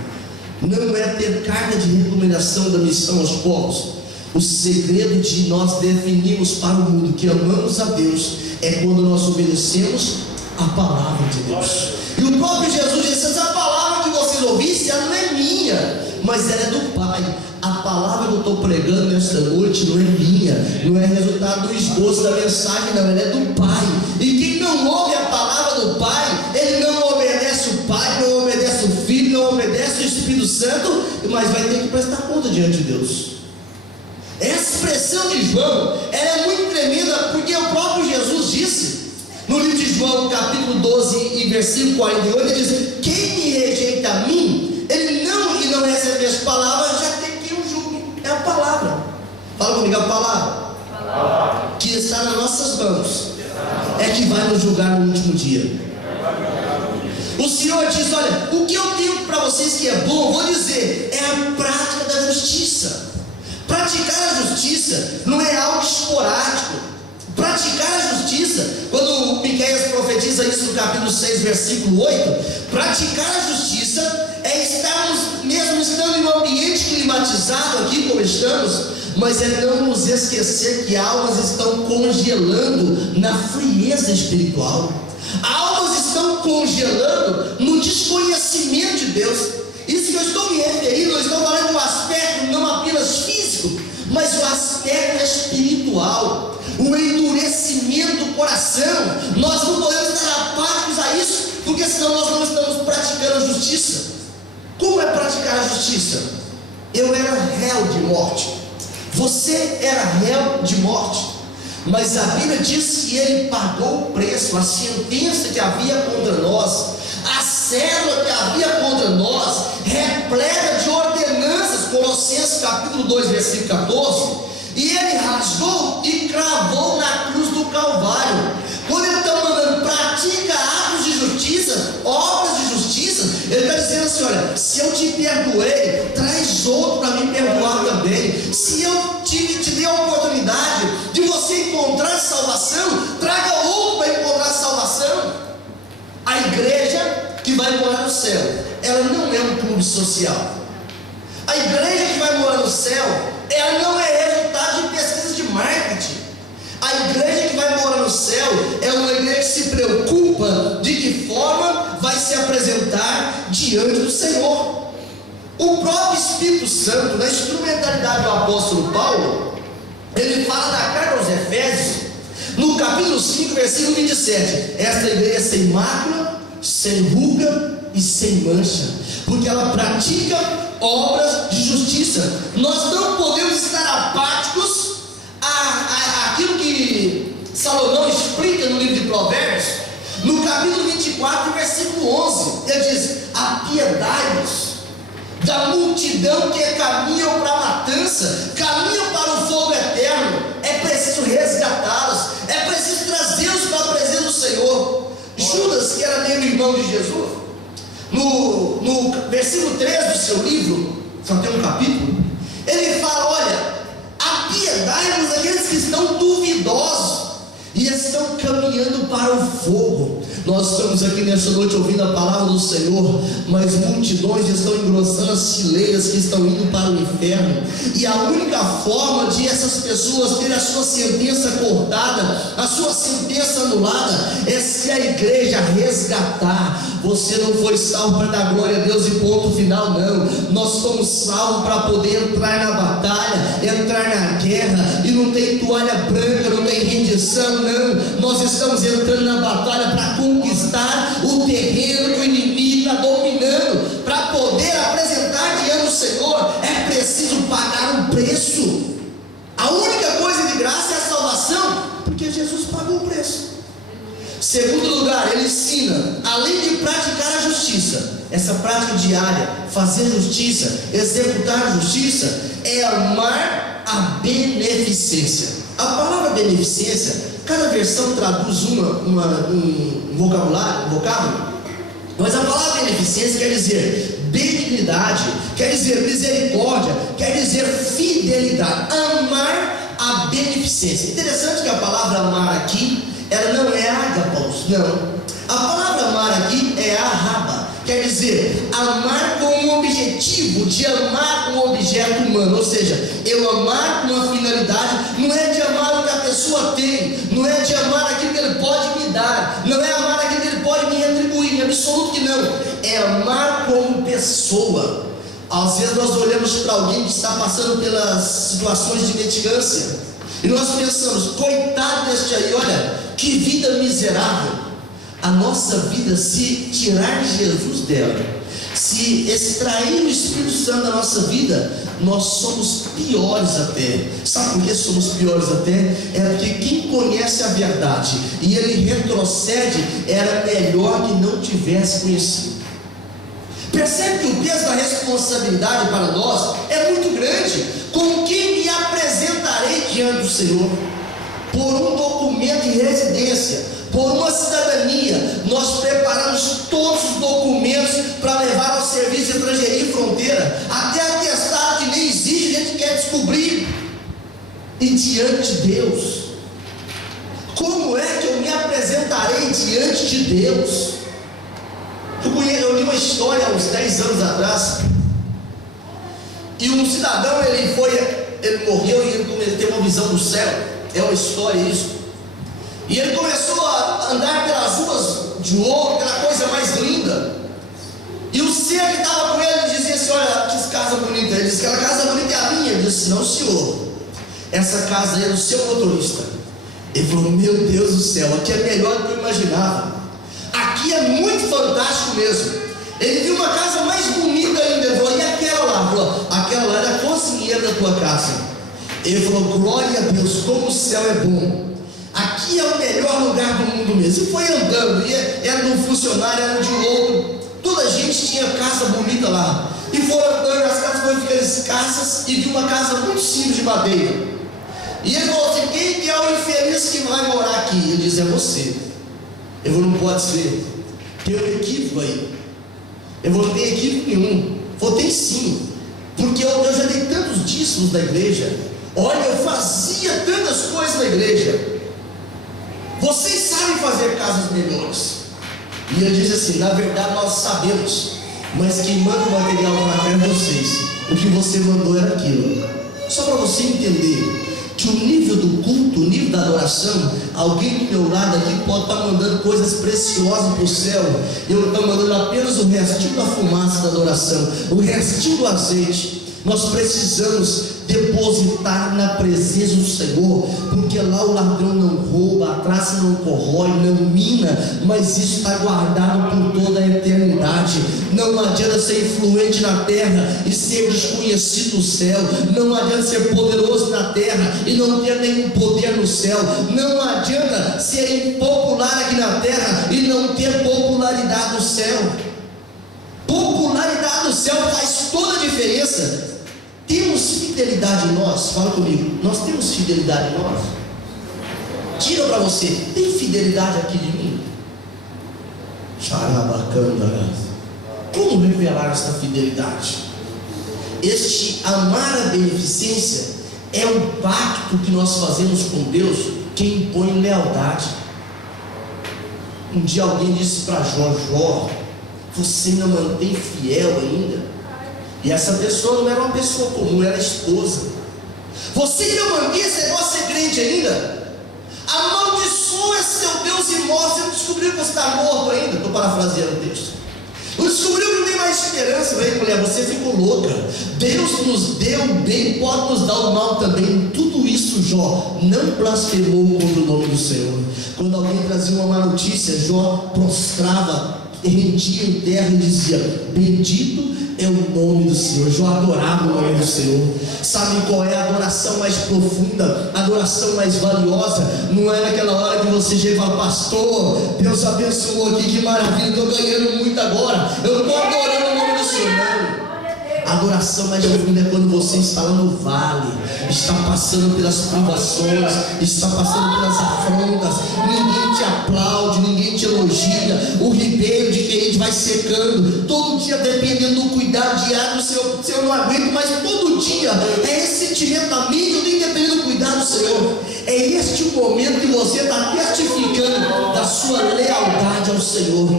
Não é ter carta de recomendação da Missão aos Povos. O segredo de nós definirmos para o mundo que amamos a Deus é quando nós obedecemos a palavra de Deus. E o próprio Jesus disse: essa palavra que vocês ouvissem, ela não é minha, mas ela é do Pai. A palavra que eu estou pregando nesta noite não é minha, não é resultado do esboço da mensagem, não, ela é do Pai. E quem não ouve a palavra do Pai, ele não obedece o Pai, não obedece o Filho, não obedece o Espírito Santo, mas vai ter que prestar conta diante de Deus. Essa expressão de João, ela é muito tremenda, porque o próprio Jesus disse, no livro de João, capítulo 12, e versículo 48, ele diz: quem me rejeita a mim, ele não recebe as palavras, já tem quem o julgue. É a palavra. Fala comigo, a palavra que está nas nossas mãos é que vai nos julgar no último dia. O Senhor diz: olha, o que eu tenho para vocês que é bom, vou dizer, é a prática da justiça. Praticar a justiça não é algo esporádico. Praticar a justiça, quando Miqueias profetiza isso no capítulo 6, versículo 8, praticar a justiça é estarmos, mesmo estando em um ambiente climatizado aqui como estamos, mas é não nos esquecer que almas estão congelando na frieza espiritual. Almas estão congelando no desconhecimento de Deus. Isso que eu estou me referindo, eu estou falando do aspecto não apenas físico, mas o aspecto espiritual, o endurecimento do coração. Nós não podemos estar apáticos a isso, porque senão nós não estamos praticando a justiça. Como é praticar a justiça? Eu era réu de morte, você era réu de morte, mas a Bíblia diz que ele pagou o preço, a sentença que havia contra nós, a célula que havia contra nós, repleta de ordenanças. Colossenses capítulo 2, versículo 14. E ele rasgou e cravou na cruz do Calvário. Quando ele está mandando, pratica atos de justiça, obras de justiça, ele está dizendo assim: olha, se eu te perdoei, traz outro para me perdoar também. Se eu te dei a oportunidade de você encontrar salvação, traga outro para encontrar salvação. A igreja que vai morar no céu, ela não é um clube social. A igreja que vai morar no céu, ela não é resultado de pesquisa de marketing. A igreja que vai morar no céu é uma igreja que se preocupa de que forma vai se apresentar diante do Senhor. O próprio Espírito Santo, na instrumentalidade do apóstolo Paulo, ele fala da carta aos Efésios, no capítulo 5, versículo 27. Esta igreja é sem mácula, sem ruga e sem mancha, porque ela pratica obras de justiça. Nós não podemos estar apáticos àquilo que Salomão explica no livro de Provérbios, no capítulo 24, versículo 11. Ele diz: apiedai-vos da multidão que caminham para a matança, caminham para o fogo eterno. É preciso resgatá-los, é preciso trazê-los para a presença do Senhor. Judas, que era meio irmão de Jesus, no versículo 3 do seu livro, só tem um capítulo, ele fala: olha, apiedai-vos daqueles que estão duvidosos e estão caminhando para o fogo. Nós estamos aqui nesta noite ouvindo a palavra do Senhor, mas multidões estão engrossando as fileiras que estão indo para o inferno, e a única forma de essas pessoas terem a sua sentença cortada, a sua sentença anulada, é se a igreja resgatar. Você não foi salvo para dar glória a Deus e ponto final, não. Nós somos salvos para poder entrar na batalha, entrar na guerra, e não tem toalha branca, não tem rendição, não. Nós estamos entrando na batalha para conquistar o terreno que o inimigo está dominando. Para poder apresentar diante do Senhor, é preciso pagar um preço. A única coisa de graça é a salvação, porque Jesus pagou o preço. Segundo lugar, ele ensina, além de praticar a justiça, essa prática diária, fazer justiça, executar a justiça, é amar a beneficência. A palavra beneficência, cada versão traduz um vocábulo, mas a palavra beneficência quer dizer benignidade, quer dizer misericórdia, quer dizer fidelidade. Amar a beneficência. Interessante que a palavra amar aqui, ela não é ágapos, não. A palavra amar aqui é arraba, quer dizer amar com um objetivo, de amar um objeto humano, ou seja, eu amar com uma finalidade, não é de amar o que a pessoa tem, não é de amar aquilo que ele pode me dar, não é amar aquilo que ele pode me retribuir, em absoluto que não, é amar como pessoa. Às vezes nós olhamos para alguém que está passando pelas situações de mendicância e nós pensamos, coitado deste aí, olha, que vida miserável. A nossa vida, se tirar Jesus dela, se extrair o Espírito Santo da nossa vida, nós somos piores até. Sabe por que somos piores até? É porque quem conhece a verdade e ele retrocede, era melhor que não tivesse conhecido. Percebe que o peso da responsabilidade para nós é muito grande. Com quem me apresentarei diante do Senhor? Por um documento de residência, por uma cidadania. Nós preparamos todos os documentos para levar ao serviço de estrangeria e fronteira, até atestado que nem existe, a gente quer descobrir. E diante de Deus, como é que eu me apresentarei diante de Deus? Eu li uma história há uns 10 anos atrás, e um cidadão, ele morreu e ele teve uma visão do céu. É uma história isso. E ele começou a andar pelas ruas de ouro, aquela coisa mais linda. E o ser que estava com ele dizia assim: olha, que casa bonita. Ele disse: aquela casa bonita é a minha. Ele disse: não, senhor, essa casa aí é do seu motorista. Ele falou: meu Deus do céu, aqui é melhor do que eu imaginava. Aqui é muito fantástico mesmo. Ele viu uma casa mais bonita ainda. Ele falou: e aquela lá? Ele falou: aquela lá era a cozinheira da tua casa. Ele falou: glória a Deus, como o céu é bom. Aqui é o melhor lugar do mundo mesmo. E foi andando, e era de um funcionário, era de outro. Toda a gente tinha casa bonita lá. E foram andando, as casas foram ficando escassas, e viu uma casa muito simples de madeira. E ele falou assim: quem que é o infeliz que vai morar aqui? Ele disse: é você. Eu falei: não pode ser, tem um equívoco aí. Eu falei: não tem equívoco nenhum. Eu falei: tem sim, porque eu já dei tantos dízimos da igreja. Olha, eu fazia tantas coisas na igreja. Vocês sabem fazer casas melhores. E ele diz assim: na verdade nós sabemos, mas quem manda o material para cá é vocês. O que você mandou era aquilo. Só para você entender que o nível do culto, o nível da adoração, alguém do meu lado aqui pode estar mandando coisas preciosas para o céu. Eu estou mandando apenas o restinho da fumaça da adoração, o restinho do azeite. Nós precisamos depositar na presença do Senhor, porque lá o ladrão não rouba, a traça não corrói, não mina, mas isso está guardado por toda a eternidade. Não adianta ser influente na terra e ser desconhecido no céu. Não adianta ser poderoso na terra e não ter nenhum poder no céu. Não adianta ser impopular aqui na terra e não ter popularidade no céu. Popularidade no céu faz toda a diferença. Temos fidelidade em nós? Fala comigo. Nós temos fidelidade em nós? Tira para você. Tem fidelidade aqui de mim? Xarabacanda. Como revelar esta fidelidade? Este amar a beneficência é um pacto que nós fazemos com Deus, que impõe lealdade. Um dia alguém disse para Jó: você me mantém fiel ainda? E essa pessoa não era uma pessoa comum, era a esposa. Você ainda mantém esse negócio ser crente ainda? Amaldiçoa seu Deus e morre. Você não descobriu que você está morto ainda? Estou parafraseando o texto. Não descobriu que não tem mais esperança? Vem, mulher, você ficou louca. Deus nos deu o bem, pode nos dar o mal também. Tudo isso Jó não blasfemou contra o nome do Senhor. Quando alguém trazia uma má notícia, Jó prostrava, rendia em terra e dizia: bendito é o nome do Senhor. Jó adorava o nome do Senhor. Sabe qual é a adoração mais profunda, a adoração mais valiosa? Não é naquela hora que você chega e fala: pastor, Deus abençoou aqui, que maravilha, estou ganhando muito agora, eu não estou adorando o nome do Senhor, não. A adoração mais profunda é quando você está lá no vale, está passando pelas privações, está passando pelas afrontas, ninguém te aplaude, ninguém te elogia, o ribeiro de quem vai secando, todo dia dependendo do cuidado diário do Senhor. Eu não aguento, mas todo dia é esse sentimento da mídia, eu tenho que depender do cuidado do Senhor. É este o momento que você está testificando da sua lealdade ao Senhor.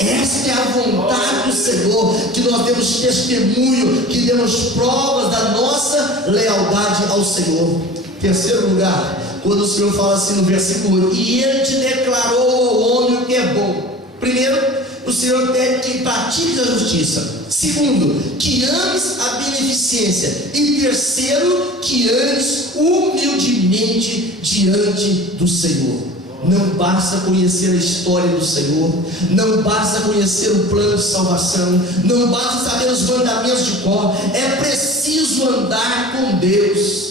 Esta é a vontade do Senhor, que nós demos testemunho, que demos provas da nossa lealdade ao Senhor. Terceiro lugar, quando o Senhor fala assim no versículo 8: e Ele te declarou ao homem o que é bom. Primeiro, o Senhor pede que pratiques a justiça. Segundo, que ames a beneficência. E terceiro, que andes humildemente diante do Senhor. Não basta conhecer a história do Senhor, não basta conhecer o plano de salvação, não basta saber os mandamentos de cor, é preciso andar com Deus.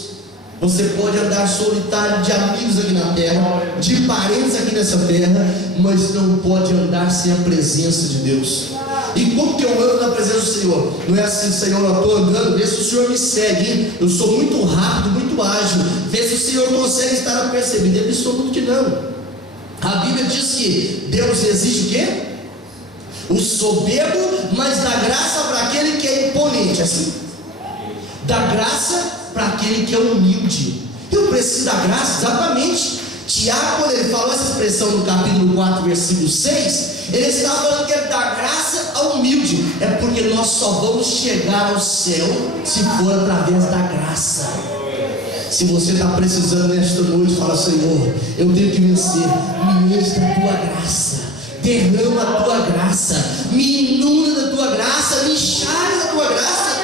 Você pode andar solitário de amigos aqui na terra, de parentes aqui nessa terra, mas não pode andar sem a presença de Deus. E como que eu ando na presença do Senhor? Não é assim: Senhor, eu estou andando, vê se o Senhor me segue, hein? Eu sou muito rápido, muito ágil, vê se o Senhor consegue estar apercebido. É absoluto que não. A Bíblia diz que Deus exige o quê? O soberbo, mas dá graça para aquele que é imponente, assim. Dá graça para aquele que é humilde. Eu preciso da graça, exatamente. Tiago, quando ele falou essa expressão no capítulo 4, versículo 6, ele estava falando que ele dá graça ao humilde. É porque nós só vamos chegar ao céu se for através da graça. Se você está precisando nesta noite, fala: Senhor, eu tenho que vencer. Me enche da tua graça, derrama a tua graça, me inunda da tua graça, me enxague da tua graça.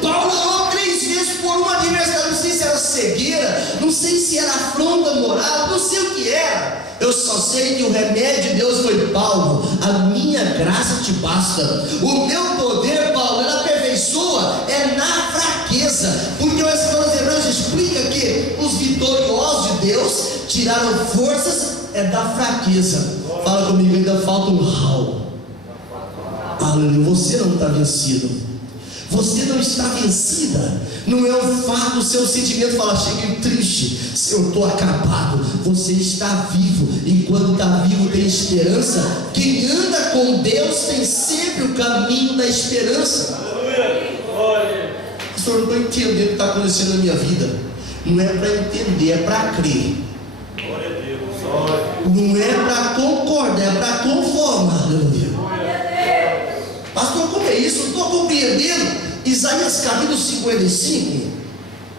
Paulo orou 3 vezes por uma adversidade. Não sei se era cegueira, não sei se era afronta moral, não sei o que era. Eu só sei que o remédio de Deus foi: Paulo, a minha graça te basta. O meu poder, Paulo, ele aperfeiçoa na fraqueza. Porque o Escritor aos Hebreus explica que os vitoriosos de Deus tiraram forças da fraqueza. Fala comigo, ainda falta um rau. Aleluia. Você não está vencido. Você não está vencida. Não é o fato do seu sentimento falar: cheguei triste, se eu estou acabado. Você está vivo, e quando está vivo tem esperança. Quem anda com Deus tem sempre o caminho da esperança. Pastor, eu não estou entendendo o que está acontecendo na minha vida. Não é para entender, é para crer. Não é para concordar, é para conformar. Pastor, como é isso? Eu estou compreendendo. Isaías capítulo 55,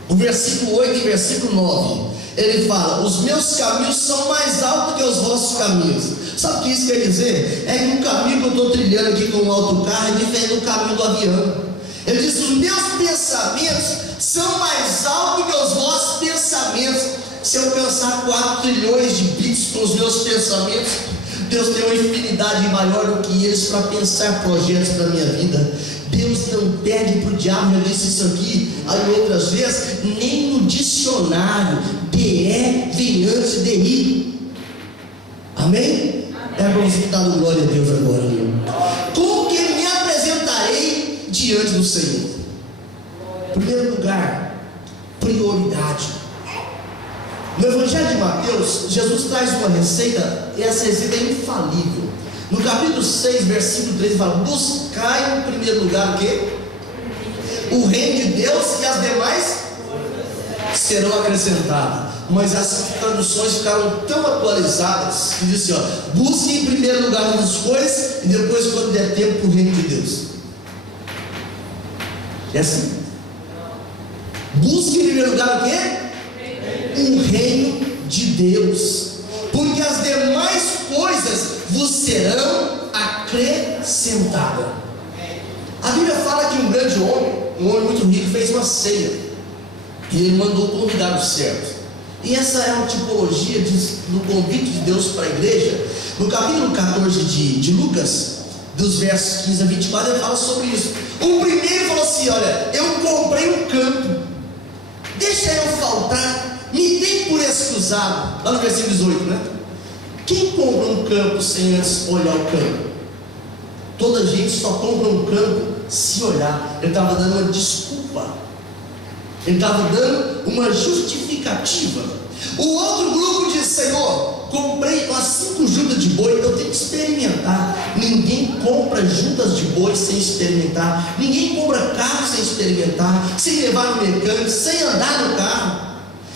o versículo 8 e versículo 9, ele fala: os meus caminhos são mais altos que os vossos caminhos. Sabe o que isso quer dizer? É que o caminho que eu estou trilhando aqui com o autocarro é diferente do caminho do avião. Ele diz: os meus pensamentos são mais altos que os vossos pensamentos. Se eu pensar 4 trilhões de bits com os meus pensamentos, Deus tem uma infinidade maior do que eles para pensar projetos para a minha vida. Deus não pede para o diabo. Eu disse isso aqui outras vezes. Nem no dicionário DE vem antes de I. Amém? É para você dar glória a Deus agora. Como que me apresentarei diante do Senhor? Em primeiro lugar, prioridade. No Evangelho de Mateus, Jesus traz uma receita, e essa receita é infalível. No capítulo 6, versículo 13, fala: buscai em primeiro lugar o quê? O reino de Deus, e as demais serão acrescentadas. Mas as traduções ficaram tão atualizadas que diz assim: busque em primeiro lugar as coisas, e depois, quando der tempo, o reino de Deus. É assim. Busque em primeiro lugar o quê? O reino de Deus, porque as demais coisas vos serão acrescentadas. A Bíblia fala que um grande homem, um homem muito rico, fez uma ceia, e ele mandou convidar os servos. E essa é uma tipologia do convite de Deus para a igreja. No capítulo 14 de Lucas, dos versos 15 a 24, ele fala sobre isso. O primeiro falou assim: olha, eu comprei um campo, deixa eu faltar, me dê por excusado. Lá no versículo 18, né? Quem compra um campo sem antes olhar o campo? Toda gente só compra um campo se olhar. Ele estava dando uma desculpa, ele estava dando uma justificativa. O outro grupo diz: Senhor, comprei umas 5 juntas de boi, eu tenho que experimentar. Ninguém compra juntas de boi sem experimentar. Ninguém compra carro sem experimentar, sem levar no mecânico, sem andar no carro.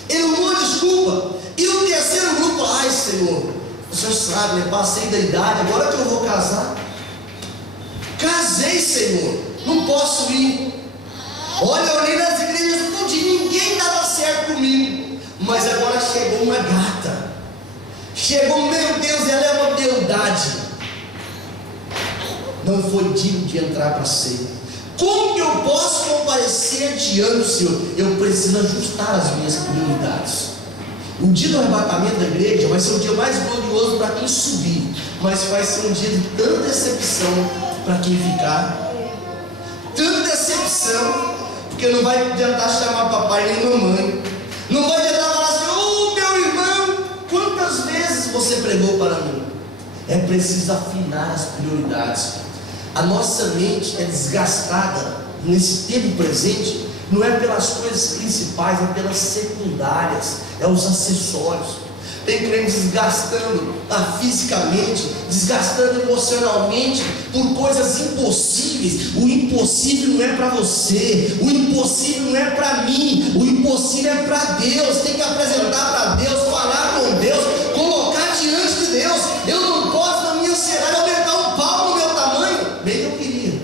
Ele arrumou uma desculpa. E o terceiro grupo: ai Senhor, senhor sabe, né? Passei da idade, agora que eu vou casar. Casei, Senhor, não posso ir. Olha, eu olhei nas igrejas todo dia, ninguém dava certo comigo. Mas agora chegou uma gata. Chegou, meu Deus, ela é uma beldade. Não foi digno de entrar para a ceia. Como que eu posso comparecer diante do Senhor? Eu preciso ajustar as minhas prioridades. O dia do arrebatamento da igreja vai ser o dia mais glorioso para quem subir, mas vai ser um dia de tanta decepção para quem ficar. Tanta decepção, porque não vai adiantar chamar papai nem mamãe. Não vai adiantar falar assim: oh, meu irmão, quantas vezes você pregou para mim? É preciso afinar as prioridades. A nossa mente é desgastada nesse tempo presente, não é pelas coisas principais, é pelas secundárias, é os acessórios. Tem crentes desgastando fisicamente, desgastando emocionalmente por coisas impossíveis. O impossível não é para você, o impossível não é para mim, o impossível é para Deus. Tem que apresentar para Deus, falar com Deus, colocar diante de Deus. Eu não posso na minha ansiedade aumentar um palmo no meu tamanho, bem que eu queria.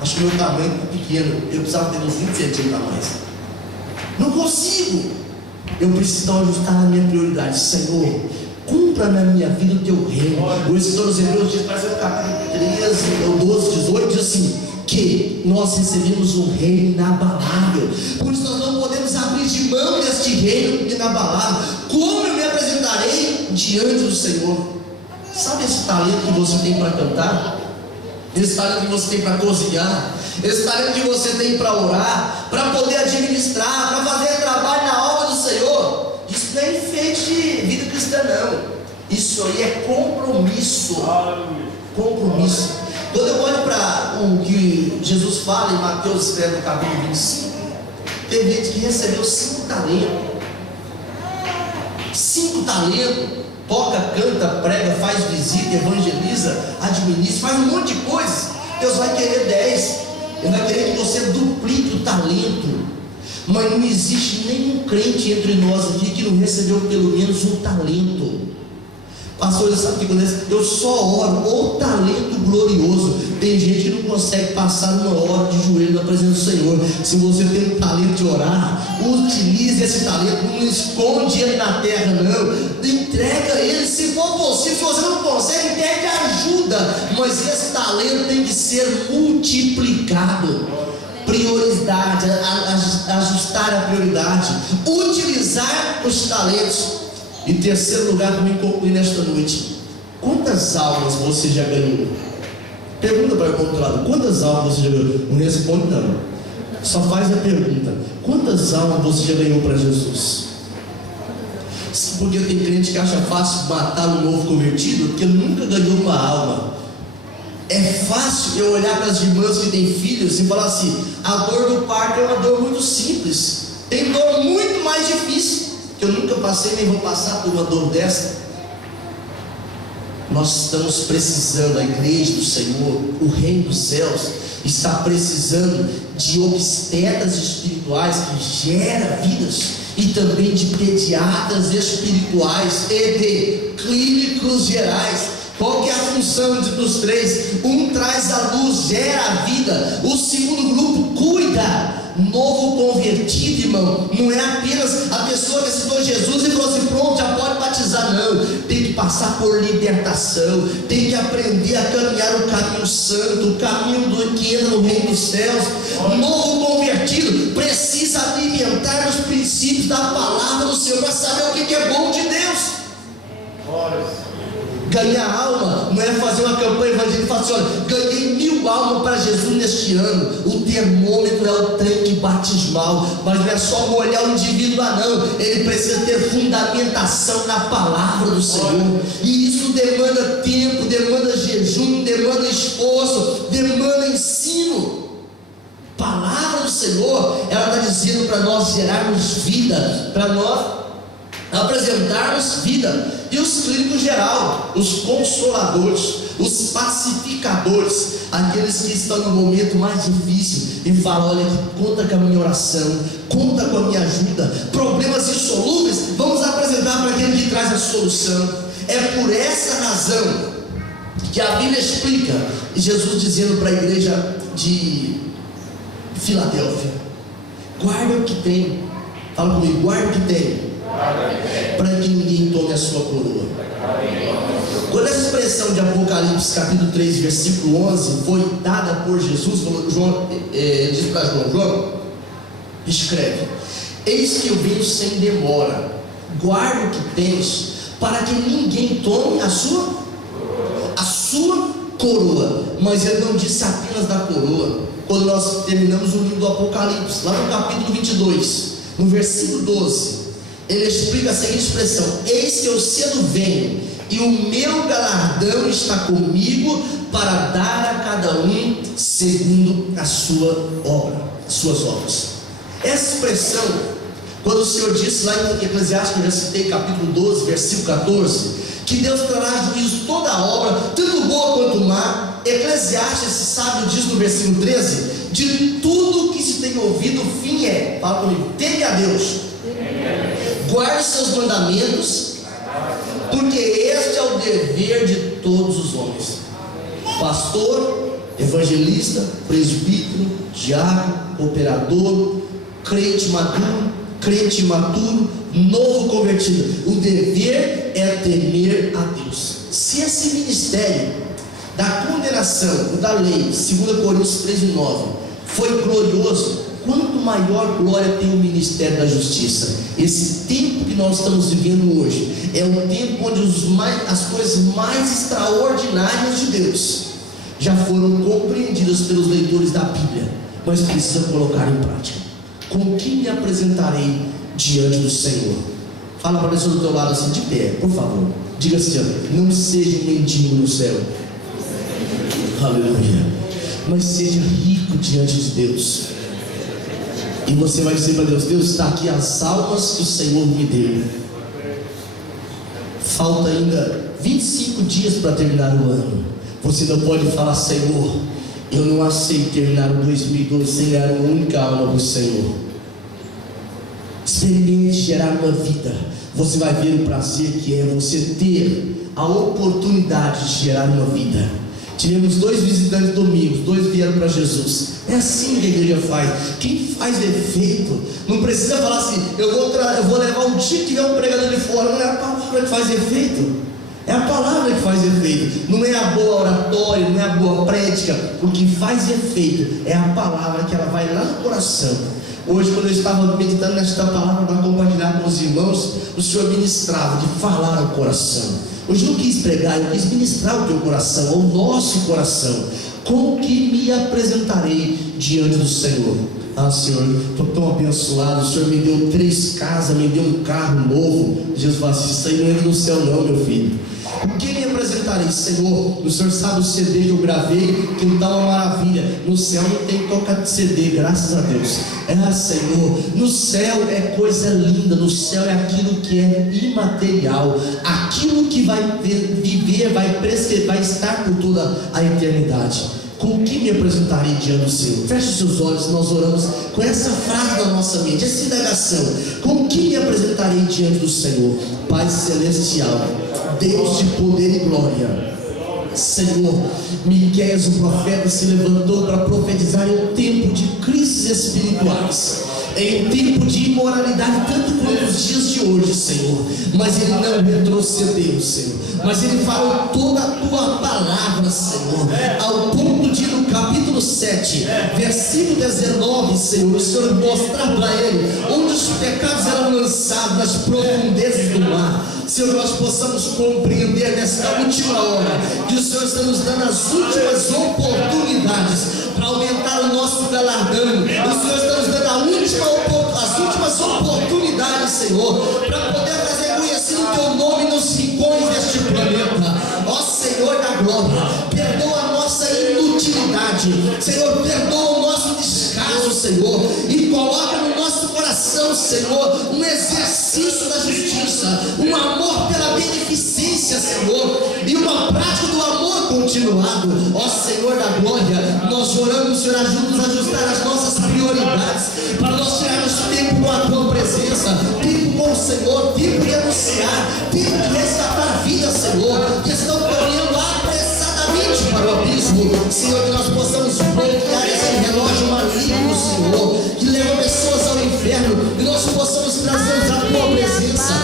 Acho que o meu tamanho é pequeno, eu precisava ter uns 20 centímetros a mais. Não consigo. Eu preciso ajustar a minha prioridade. Senhor, cumpra na minha vida o teu reino. O escritor dos Hebreus diz, parece o capítulo 13 ou 12, 18, diz assim: que nós recebemos um reino inabalável. Por isso nós não podemos abrir de mão deste reino inabalável. Como eu me apresentarei diante do Senhor? Sabe esse talento que você tem para cantar? Esse talento que você tem para cozinhar? Esse talento que você tem para orar, para poder administrar, para fazer trabalho na obra do Senhor? Isso não é enfeite de vida cristã, não. Isso aí é compromisso. Compromisso. Quando eu olho para o que Jesus fala em Mateus, escreve no capítulo 25, teve gente que recebeu 5 talentos. 5 talentos. Toca, canta, prega, faz visita, evangeliza, administra, faz um monte de coisa. Deus vai querer 10. Ele vai querer que você duplique o talento. Mas não existe nenhum crente entre nós aqui que não recebeu pelo menos um talento. Pastor, sabe o que acontece? Eu só oro o talento glorioso. Tem gente que não consegue passar uma hora de joelho na presença do Senhor. Se você tem um talento de orar, utilize esse talento. Não esconde ele na terra, não. Entrega ele, se for possível. Se você não consegue, pede ajuda. Mas esse talento tem que ser multiplicado. Prioridade, ajustar a prioridade, utilizar os talentos. Em terceiro lugar, também concluí nesta noite: quantas almas você já ganhou? Pergunta para o outro lado: quantas almas você já ganhou? Não responde, não. Só faz a pergunta: quantas almas você já ganhou para Jesus? Porque tem crente que acha fácil matar um novo convertido, porque nunca ganhou uma alma. É fácil eu olhar para as irmãs que têm filhos e falar assim: a dor do parto é uma dor muito simples. Tem dor muito mais difícil, que eu nunca passei nem vou passar por uma dor dessa. Nós estamos precisando, a igreja do Senhor, o reino dos céus, está precisando de obstetras espirituais que geram vidas, e também de pediatras espirituais e de clínicos gerais. Qual que é a função dos três? Um traz a luz, gera a vida. O segundo grupo cuida. Novo convertido, irmão, não é apenas a pessoa que aceitou Jesus e falou assim: pronto, já pode batizar. Não, tem que passar por libertação, tem que aprender a caminhar o caminho santo, o caminho do que entra no reino dos céus. Novo convertido precisa alimentar os princípios da palavra do Senhor para saber o que é bom de Deus. Ganhar alma não é fazer uma campanha evangélica e falar assim: olha, ganhei 1000 almas para Jesus neste ano. O termômetro é o tanque batismal, mas não é só molhar o indivíduo lá, não. Ele precisa ter fundamentação na palavra do Senhor, e isso demanda tempo, demanda jejum, demanda esforço, demanda ensino. Palavra do Senhor, ela está dizendo para nós gerarmos vida, para nós apresentarmos vida. E os clínicos geral, os consoladores, os pacificadores, aqueles que estão no momento mais difícil e falam: olha, conta com a minha oração, conta com a minha ajuda. Problemas insolúveis, vamos apresentar para aquele que traz a solução. É por essa razão que a Bíblia explica, Jesus dizendo para a igreja de Filadélfia: guarda o que tem. Fala comigo, guarda o que tem, para que ninguém tome a sua coroa. Quando essa expressão de Apocalipse capítulo 3 versículo 11 foi dada por Jesus, João diz para João, escreve: eis que eu venho sem demora, guarda o que tens, para que ninguém tome a sua coroa. Mas ele não disse apenas da coroa. Quando nós terminamos o livro do Apocalipse, lá no capítulo 22, no versículo 12, ele explica a seguinte expressão: eis que eu cedo venho, e o meu galardão está comigo, para dar a cada um segundo a sua obra, as suas obras. Essa expressão, quando o Senhor disse lá em Eclesiastes, que eu já citei, capítulo 12, versículo 14, que Deus trará juízo toda a obra, tanto boa quanto má. Eclesiastes, esse sábio, diz no versículo 13: de tudo que se tem ouvido, o fim é, fala comigo, teme a Deus, guarde seus mandamentos, porque este é o dever de todos os homens: pastor, evangelista, presbítero, diácono, operador, crente imaturo, novo convertido. O dever é temer a Deus. Se esse ministério da condenação, da lei, 2 Coríntios 13:9, foi glorioso, quanto maior glória tem o ministério da justiça. Esse tempo que nós estamos vivendo hoje é um tempo onde as coisas mais extraordinárias de Deus já foram compreendidas pelos leitores da Bíblia, mas precisam colocar em prática. Com que me apresentarei diante do Senhor? Fala para a pessoa do teu lado assim, de pé, por favor. Diga assim: não seja um mendigo no céu, aleluia, mas seja rico diante de Deus. E você vai dizer para Deus: Deus, está aqui as almas que o Senhor me deu. Falta ainda 25 dias para terminar o ano. Você não pode falar: Senhor, eu não aceito terminar o 2012 sem ganhar uma única alma para o Senhor. Experimente gerar uma vida. Você vai ver o prazer que é você ter a oportunidade de gerar uma vida. Tivemos 2 visitantes domingos, 2 vieram para Jesus. É assim que a igreja faz. Quem faz efeito não precisa falar assim: eu vou levar um dia que tiver um pregador de fora. Não é a palavra que faz efeito, é a palavra que faz efeito. Não é a boa oratória, não é a boa prédica. O que faz efeito é a palavra, que ela vai lá no coração. Hoje, quando eu estava meditando nesta palavra para compartilhar com os irmãos, o Senhor ministrava de falar ao coração. Hoje eu não quis pregar, eu quis ministrar o teu coração, ao nosso coração. Com que me apresentarei diante do Senhor? Ah, Senhor, estou tão abençoado. O Senhor me deu 3 casas, me deu um carro novo. Jesus fala assim: isso aí não entra no céu não, meu filho. Com que me apresentarei? Senhor, o Senhor sabe o CD que eu gravei, que está uma maravilha. No céu não tem toca de CD, graças a Deus. Senhor, no céu é coisa linda. No céu é aquilo que é imaterial, aquilo que vai viver, vai estar por toda a eternidade. Com que me apresentarei diante do Senhor? Feche seus olhos. Nós oramos com essa frase na nossa mente, essa indagação: com que me apresentarei diante do Senhor? Pai celestial, Deus de poder e glória, Senhor, Miqueias, o profeta, se levantou para profetizar em um tempo de crises espirituais, em um tempo de imoralidade, tanto quanto os dias de hoje, Senhor. Mas ele não retrocedeu, Senhor, mas ele falou toda a tua palavra, Senhor, ao ponto de, no capítulo 7, versículo 19, Senhor, o Senhor mostrar para ele onde os pecados eram lançados nas profundezas do mar. Senhor, nós possamos compreender nesta última hora que o Senhor está nos dando as últimas oportunidades para aumentar o nosso galardão. O Senhor está nos dando as últimas oportunidades, Senhor, para poder fazer conhecido o teu nome nos rincões deste planeta. Ó Senhor da glória, perdoa a nossa inutilidade, Senhor, perdoa o nosso descaso, Senhor, e coloca no nosso coração, Senhor, um exercício da justiça, um amor pela beneficência, Senhor, e uma prática do amor continuado. Ó Senhor da glória, nós oramos, Senhor, ajuda-nos a ajustar as nossas prioridades, para nós tirarmos tempo com a tua presença, tempo com o Senhor, tempo de anunciar, tempo de resgatar vidas, Senhor, que estão caminhando apressadamente para o abismo. Senhor, que nós possamos bloquear esse relógio maligno, Senhor, que leva pessoas ao inferno, e nós possamos trazer a tua presença,